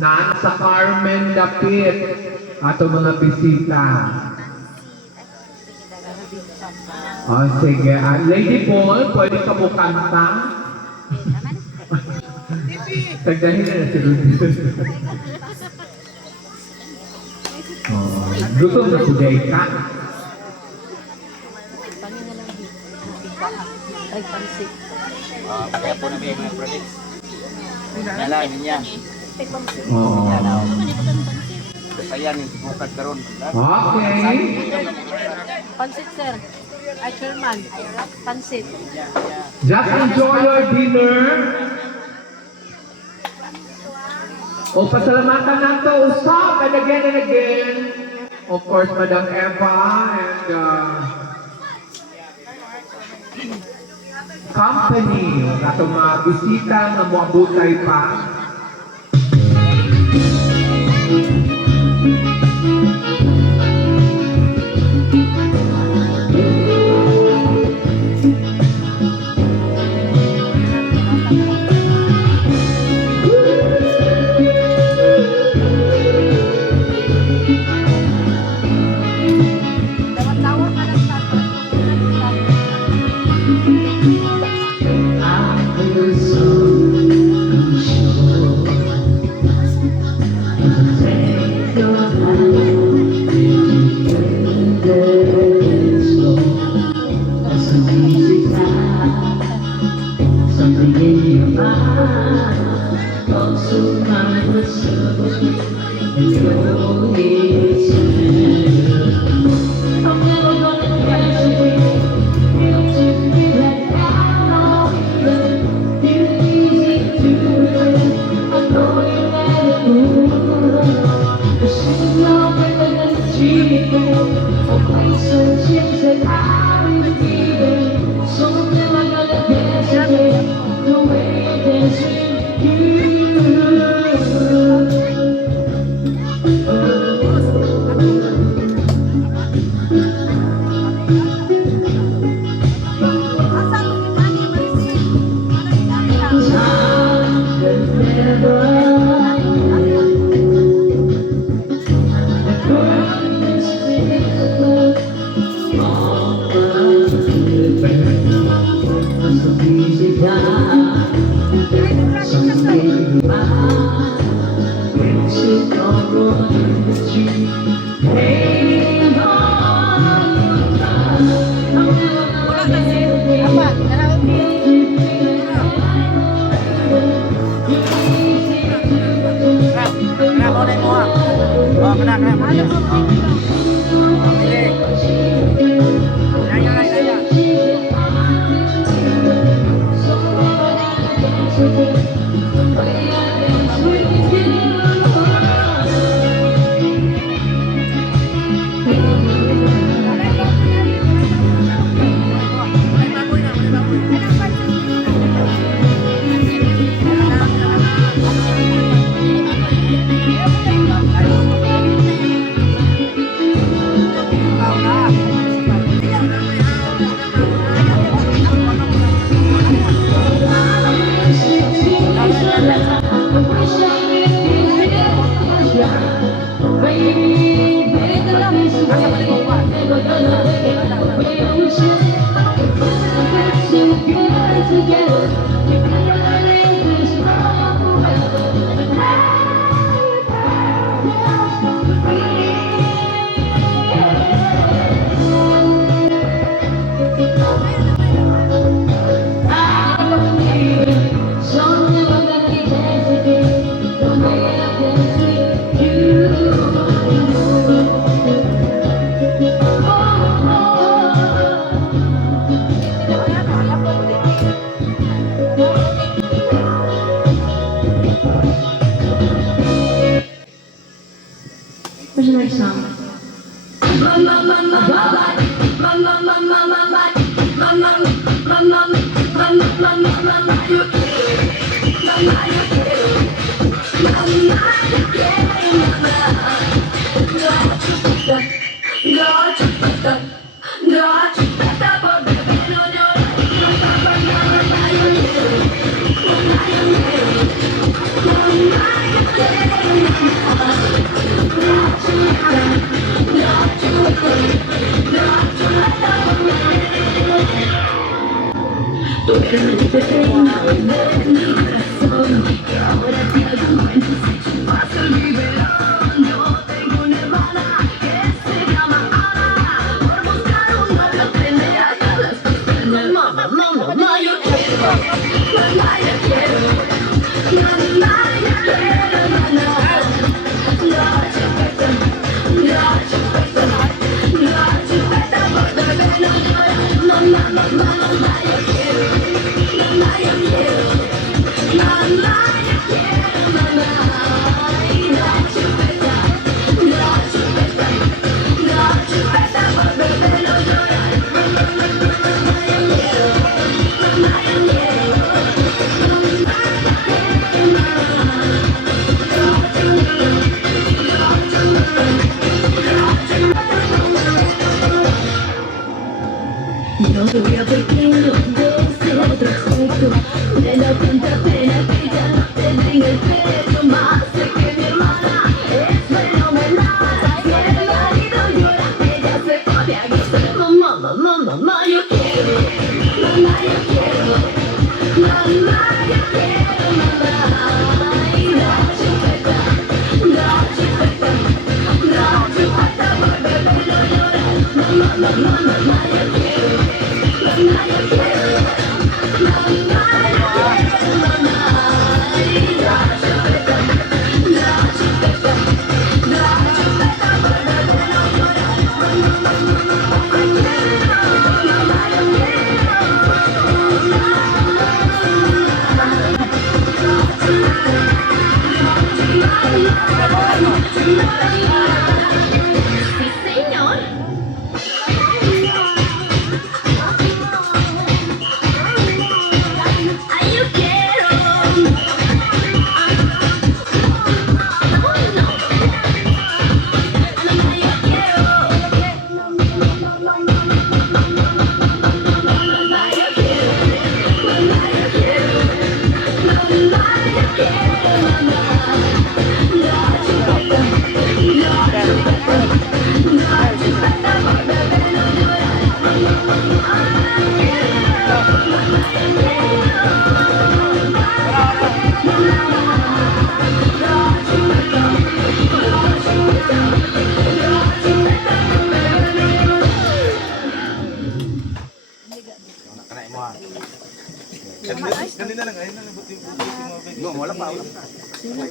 Na sa Carmen Dapit. Ato mga bisita. Oh, sige. Lady Paul, pwede ka mo kanta? Tagdahin na si Rudy. Oh, gutom na today ka? Ay, pansit. Kaya po namin mga projects. Nalamin niya. Oo. Basta yan, bukad karon. Okay. Pansit, sir. Ay, Chairman. Pansit. Just enjoy your dinner. O pasalamatan nato usap and again. Of course, Madam Eva and company. Nato mga bisita na muabutay pa.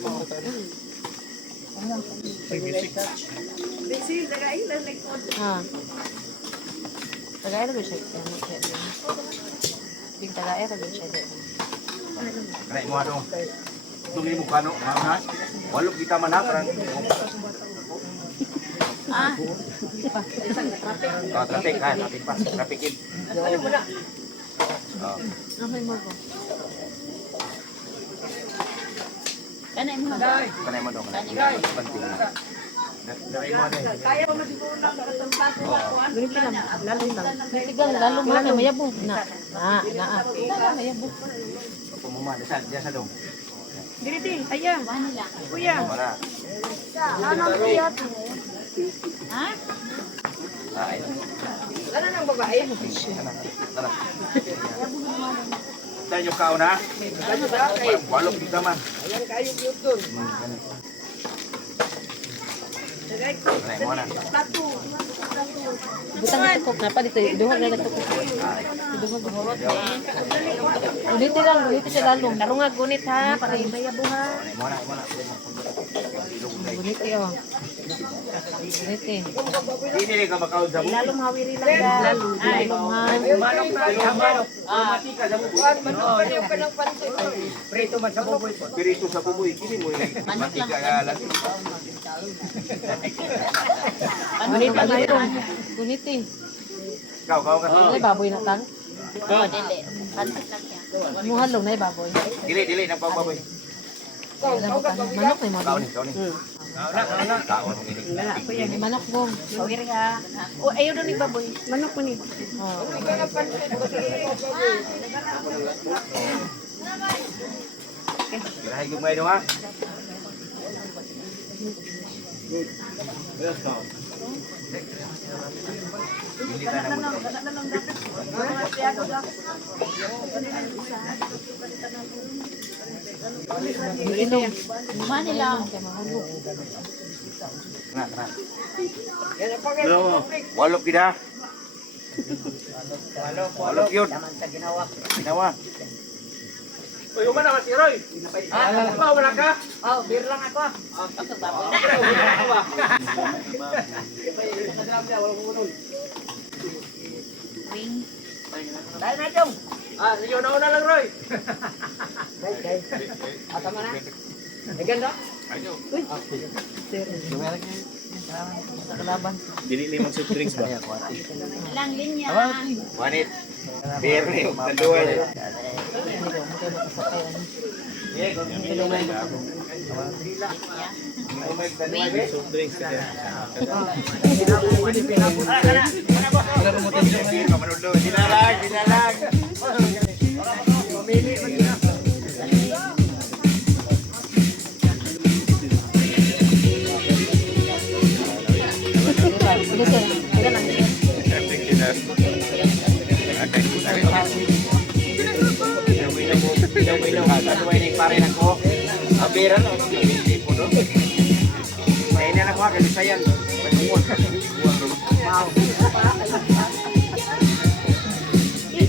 Ha. Tagay ra ba siya? Big tagay ra ba siya? Kanay mo ano. Tungin mo kano, ha? Walok kita man ha, parang traffic ha, traffic pa, trafficin. Ano mo na? Oh. Okay mo ko. Kanay mo. Kanay mo daw, kanay. Banting na. Daray mo ano. Kaya mo siguro na katampas mo ako. Ganito lang, lalo lang. Tigal, lalo mo na, mayabog na. Lalo, mayabog. Pumuma, diyan sa dong. Dili, aya. Kuya. Wala. Ano kuya? Ay, Ano nang babae? tara. Tayo yung kauna. Walok kita man. Ayan kayo cute dun. Kanay mo na. Tattoo. Butang ito ko na pa dito, duhog na lang ito ko. Duhog. Ulit siya lalo. Karungag gunit ha, para mayabog ha. Kanay mo na. Gunit oh. Gunit eh. Hindi ka makaon sa buhay. Lalong hawiri lang ga. Lalong ha. Manok na manok. Mati ka sa buhay. Manok ka ng pansit. Prito man sa buboy. Pirito sa buboy. Kini mo mati ka lagi. Gunit ang ito. Gunit eh. Kau ka. Ay baboy na tang. Muhalong na baboy. Dili nang pagbaboy. Manok na mo. Kau ni. Kaon ini. May manok gong. Hawiri ha. O ayaw doon ni baboy. Manok mo ni. Oh. Kirahay yung mga ha. Hindi ka na mo. Ilong. Mani lang. Na. Walok kita. Walok yun. Ginawa. Uy, umana ka si Roy. Wala ka? Oh, beer lang ako. Dahil na Jong. Iyo na una lang, Roy. Ata mo na. Ay ganda. Sa kalaban. Dili limang soft drinks ba? Lang linya. Wanit. Beer ni. Nanduwa niya. Soft drinks kasi. Dinalag. Sige sir. Sige lang. Ilaw-ilaw ka. Tatuwa ini pare nako. Abira no. Hindi po do. Ay na nako kasi sayang. Pagmuot ka. Wow.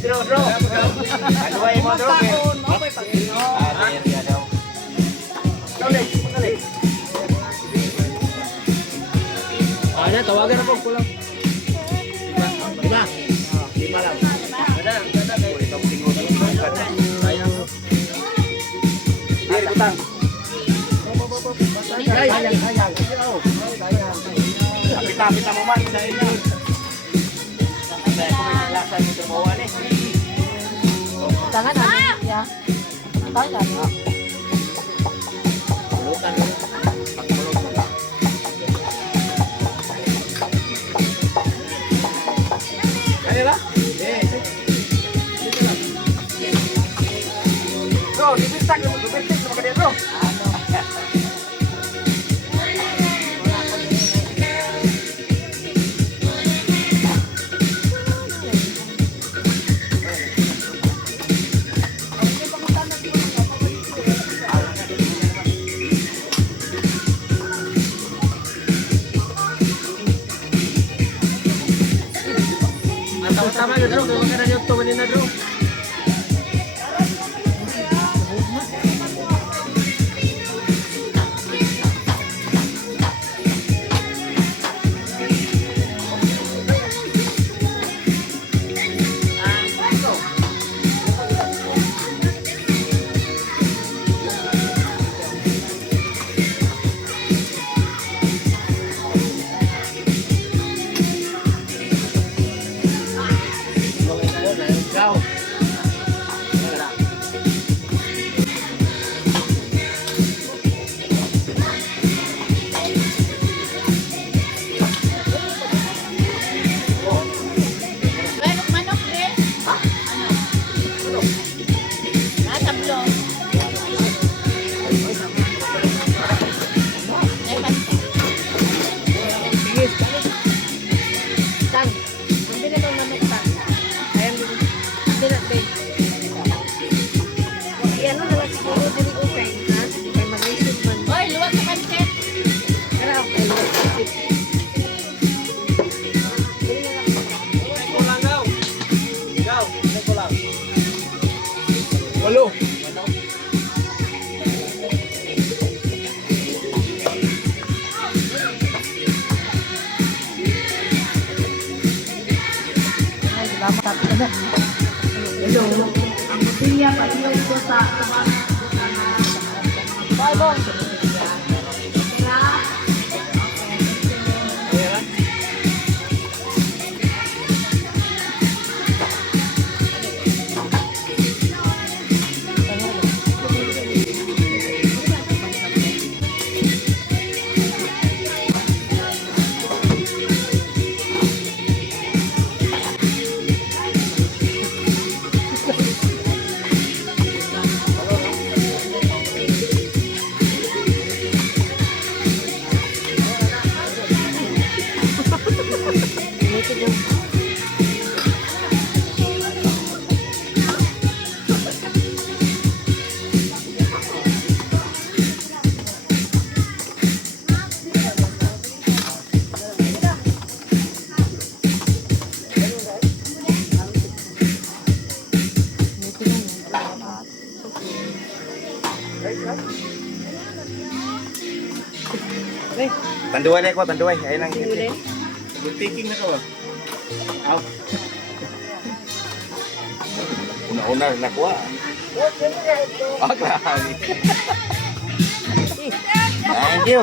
Dro. Tatuwa mo dro. Dia daw. Dali. Ano, tawagan ako kulang. Diba? Lima lang. Ada. Diri utang. Sayang. Pita mo man sa inyo. Saya ko may klasa nito mo ani. Tangan na. Ya. Tangan. Lutan. Kaya ba? Bro, dibisak mo ka dito. Tama na, Drew. Kaya ka na yung tumanin na, Drew. Hello. Ang botilya pa ilog ko sa taas. Bye, boy. Tanduay na ko, tanduay. Ayun lang. Good thinking na ko. Aw. Una-una na ko. Ah, grabe. Thank you.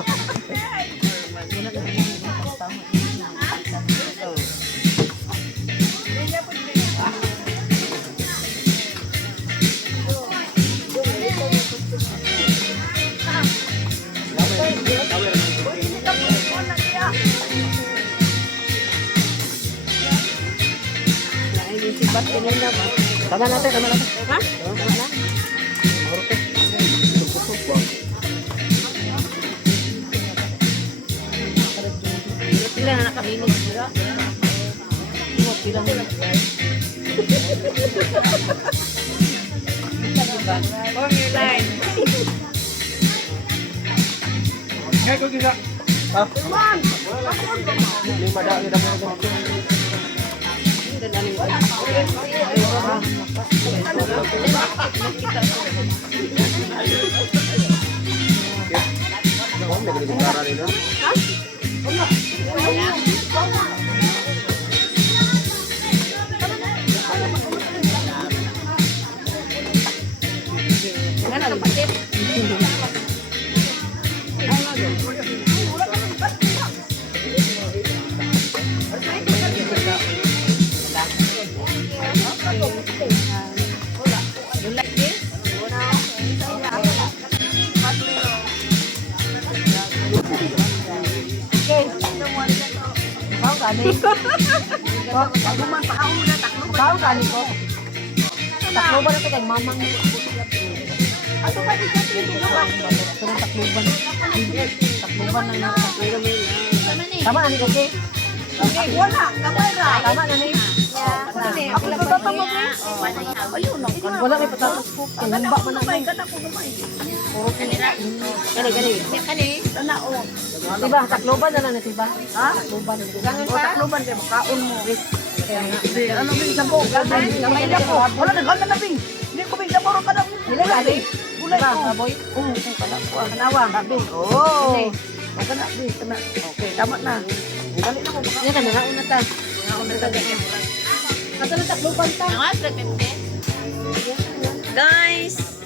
Tama natin, tama natin. Ha? Tama na. Sila na nakaminig sila. Sila mo. Formula. Kaya ko gisa. Ah. Lima daw kita mo. Tahu kali ko. Takloban na kay mamang. Ato ba dito dito ba? Takloban. Takloban na. Tama ani okay. Okay, wala, gamay ra. Tama na ni. Ako na ba mo ni? Ayun, wala may patatas ko. Ang ba man na kada ko gamay. Puro kanira. Kani. Tanao. Diba, takloban na na diba? Ha? Takloban. Takloban kay makaon mo. Ano ba sa buong gamay na ko? Wala naganda na bing. Hindi ko bing daboro ka na. Dili gali. Gulay ko. Boy. Oo, kana ko. Kanawa, bing. Oh. Kana bing, kana. Okay, tama na. Dali na ko. Ni kana na una ta. Una ta dali. Asa na takloban ta? Guys.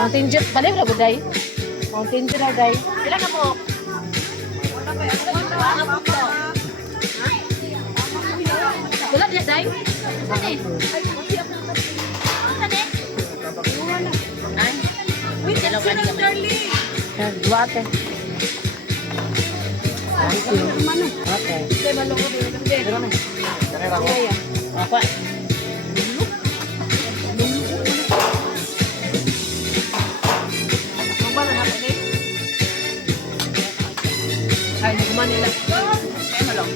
Mountain Dew, balik na buday. Mountain Dew na day. Sila na po. Wala dia day. Ay. Wait, hello kani kami. Duarte. Okay. Sige, malungo din. Sige. Apa? Ay, di kumain nila. Kaya mo lang.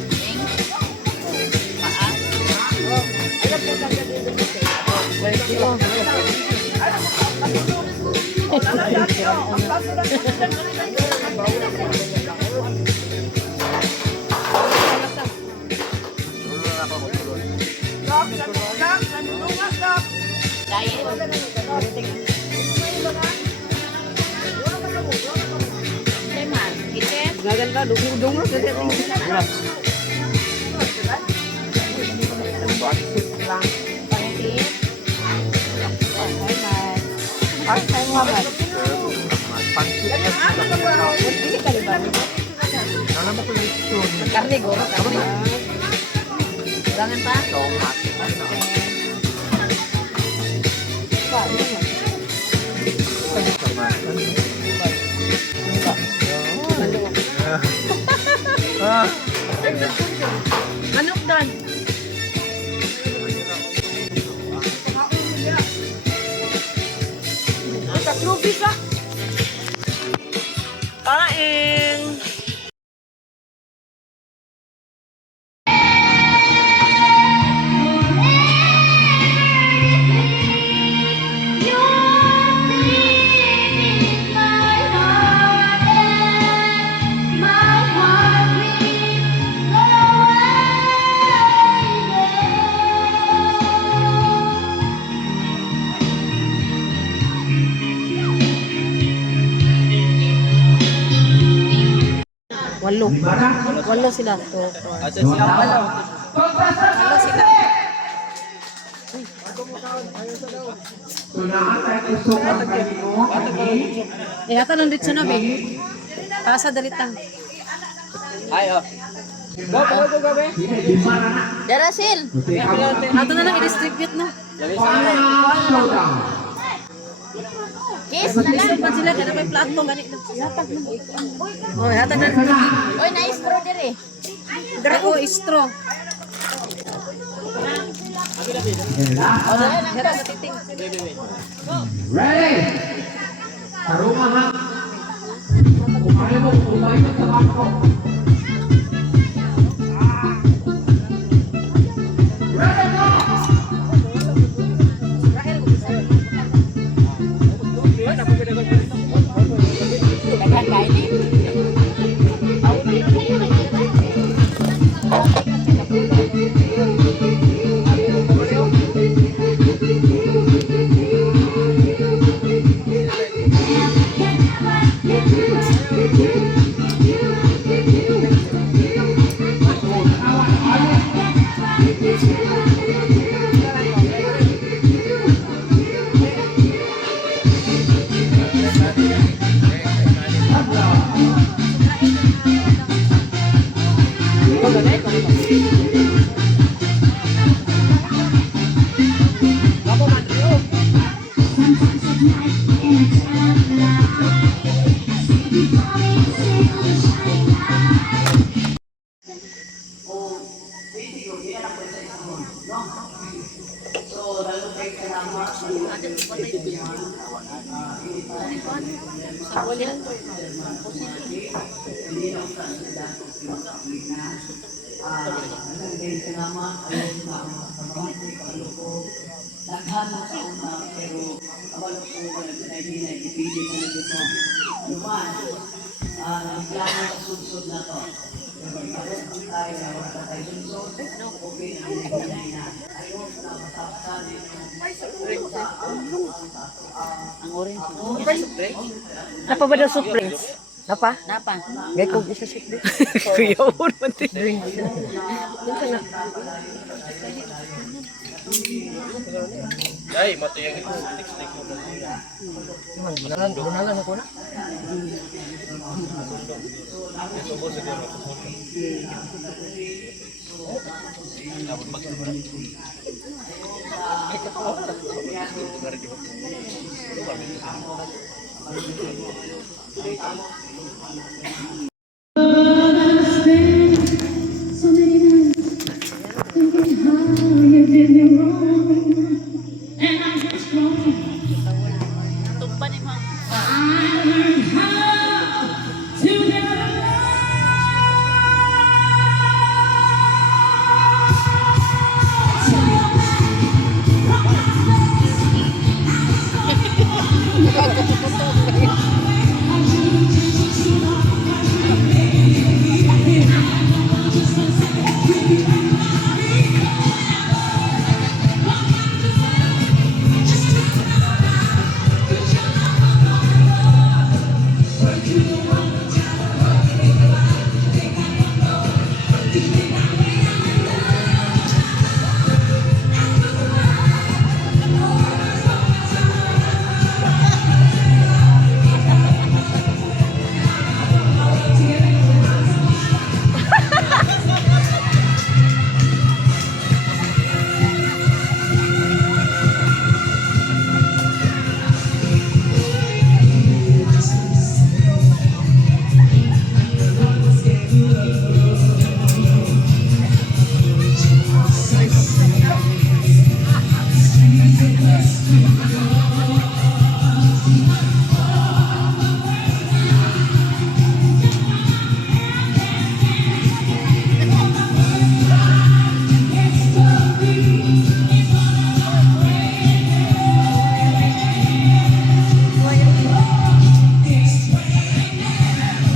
Paa. Alam po lang yan dito. Pwede ko. Dahil. Jangan pa? Manok doon. Tatlubis ah. Kain. Walo. Walo sila. Walo sila. Eh, ata nang dito na, be. Para sa dalitang. Darasil. Ato na lang i-distribute na. Yes, nalang pa sila kada may plato ganito. Hatag na. Oh, hatag na. Oy, na straw dire. Dire o straw. Oh, dala lang hatag titing. Ready? Saruma ha. Kumain mo sa bako. Ready go! Napa ba daw surprise? Napa? Napa? Gay ko isa surprise. Kuya mo naman din. Ay, mato yung stick mo. Dunalan ako na. Tumpa ni Mang.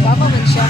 Baka man siya.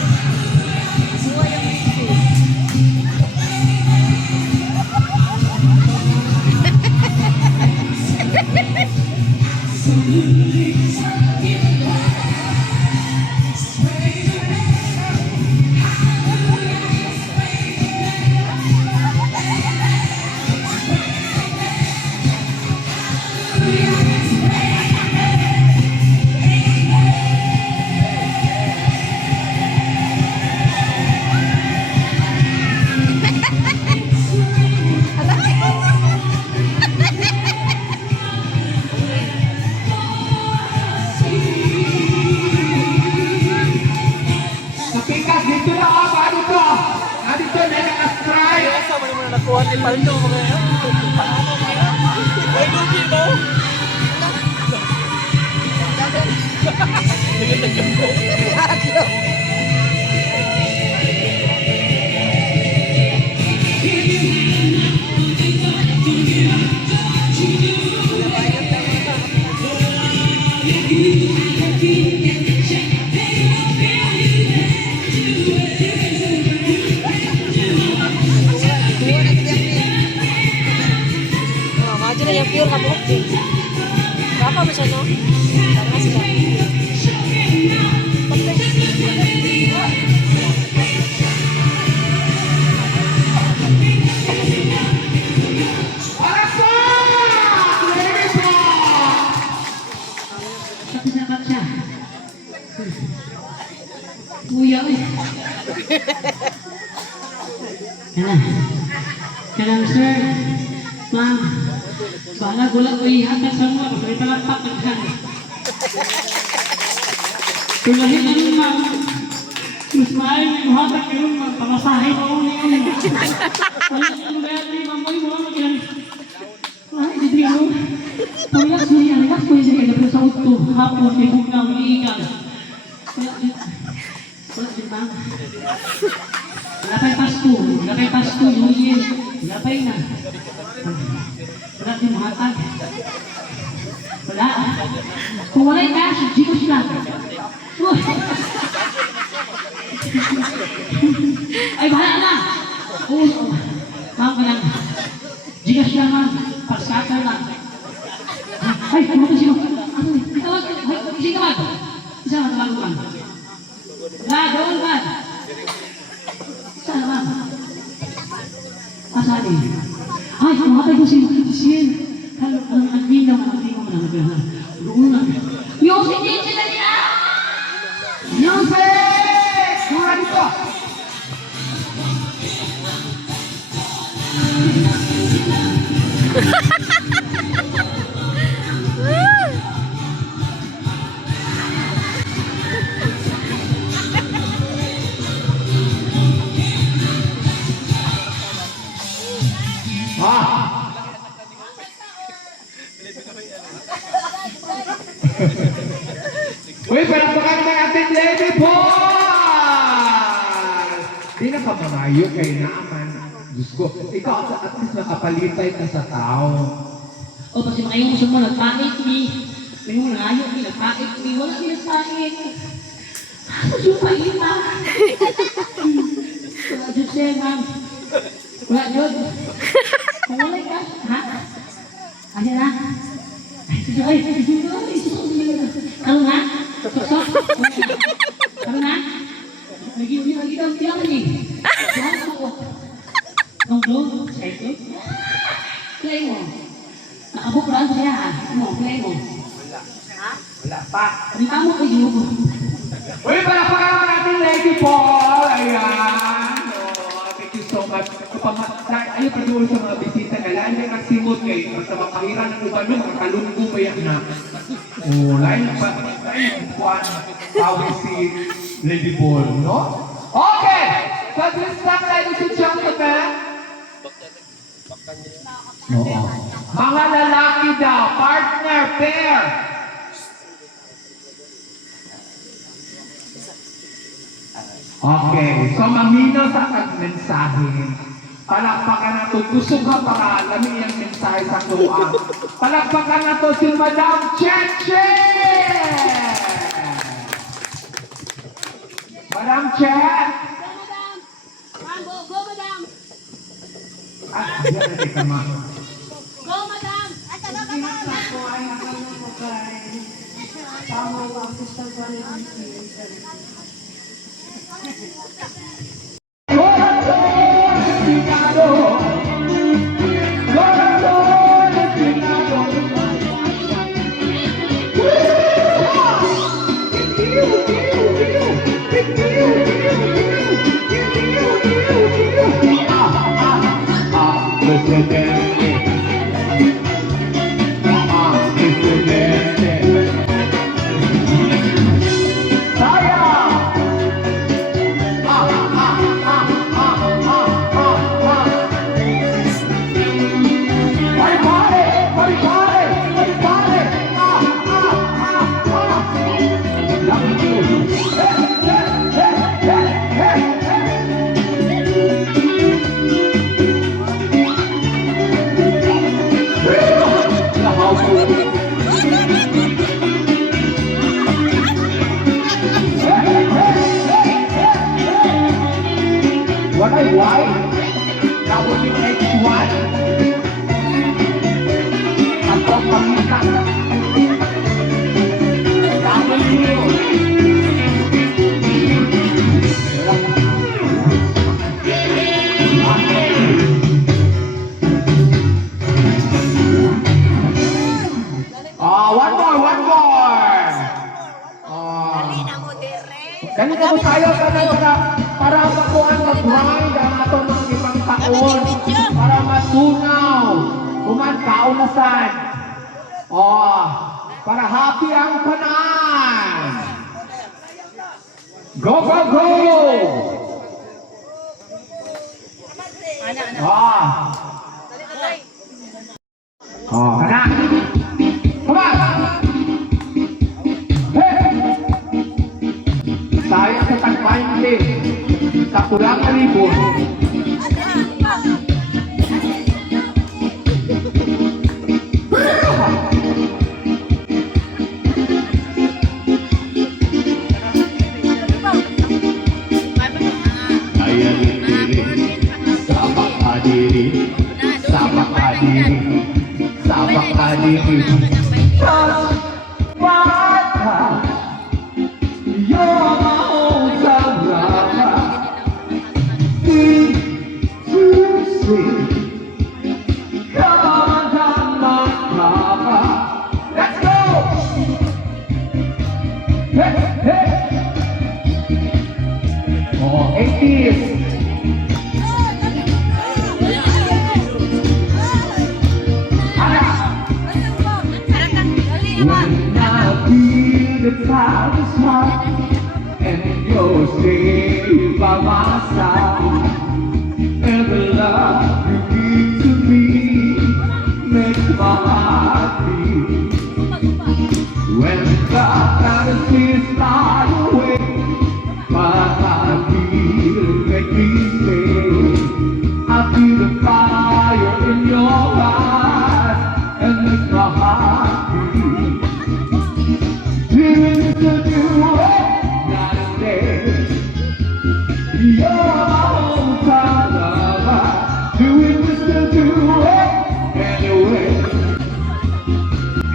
Kapikas, dito na ako, ano to? Dito na naka-strike. Sa mga muna nakuha ni Paldo mga yan. Paano mga? Ay, lugi mo. Maju na yung pure na buhok. Baka mo siya, no? Tama sila. Sakat siya. Kuya, eh. Kalang sir, ma'am, bala gula ko ihatag sa mga, kapag palakpak ng kan. Tulahin na nun, ma'am. Mas maaari may muhatag ka nun, ma'am. Pamasahin mo ako niya. Wala ang gayat ni mamoy mo, magkilang. Ay, hindi mo. Puyas mo yan, relax mo yan, pero sa uto, hapon, may bugang, iigal. Wala din, ma'am. Wala pa'y Pasko, wala pa'y Pasko, New Year, wala pa'y na. Wala din mahatag. Wala. Kung wala'y cash, Gcash lang. Ay, bahala na. Oo, ma'am ka lang. Gcash lang, ma'am. Paskata lang. Ay, kumata siya. Tawag, ising ka, ma'am. Isa nga, tawag ko, ma'am. Wala, doon, ma'am. Sana, ma'am. Asali. Ay, kumatay ko si Sin. Ang ginaw, ang ginaw mo na naglahan. Doon na. Yung si Jinsi na niya! Music! Mura dito! Uy, palakpakan ng ating Lady Paul! Di na ka mamayo kay naman. Diyos ko, ikaw at least nakapalitay ka sa tao. O, kasi makayong gusto mo, nagpait ni. May mo nangayo ni, nagpait ni. Wala ni nagpait. Gusto pa ina. Wala dyan siya, ma'am. Wala dyan. Wala ka. Ha? Ano na? Ay, sige, ay, sige, ano nga? Sok. Ano nga? Lagi daw diyan ni. Nung do, say play mo. Nakabuk lang siya. Ano, play mo. Wala pa. Ang tamo ko yun. Uy, palakpakan ng ating Lady Paul! Ayan! Oh, thank you so much. Ayun pa doon sa mga bisita na lahat yung nagsimot kayo. Basta makahiran ng iba nyo, makakalunggo pa yan na. Oh, lain pa. Lain kuwan. Tawag si Lady Paul, no? Okay! So this time, ladies and gentlemen. Oo. Mga lalaki daw, partner, pair. Okay, so mamino sa mensahe. Palakpakan na to. Gusto ka para alamin yung mensahe sa tuwa. Palakpakan na to si Madam Cheche! Madam Che! Go, madam! Ah, yan na ka ma. Go, madam! What I white? That would be H1. Atau pamitan. One more. Ganito mo tayo para makuhaan mag-grind ang atong mga ibang taon. Para matunaw. Kumagkaunasan. Para happy ang kanan. Go, go, go! Kana! Come on! Sayang sa tag-20, sa kulang na libon. Ayan diri, sabak adiri, sabak adiri, sabak adiri. The time is hot and you're staying by my side, and the love you give to me makes my heart beat. When the fantasies fly away, my heart beats make me stay. I feel the fire in your eyes and makes my heart beat. You're my hometown lover. Do it, Mr. Do it anyway.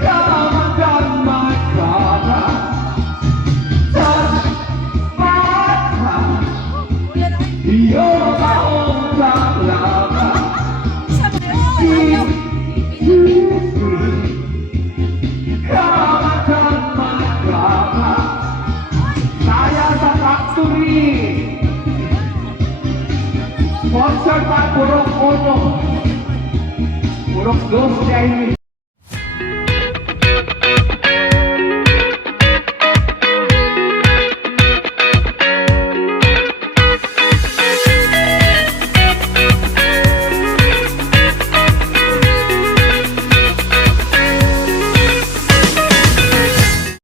Come and touch my collar. Touch my touch. You're my hometown lover. Sweet, sweet, sweet. Come and touch my collar. Saya sa factory. Sponsor by Purok 1. Purok 2 dahil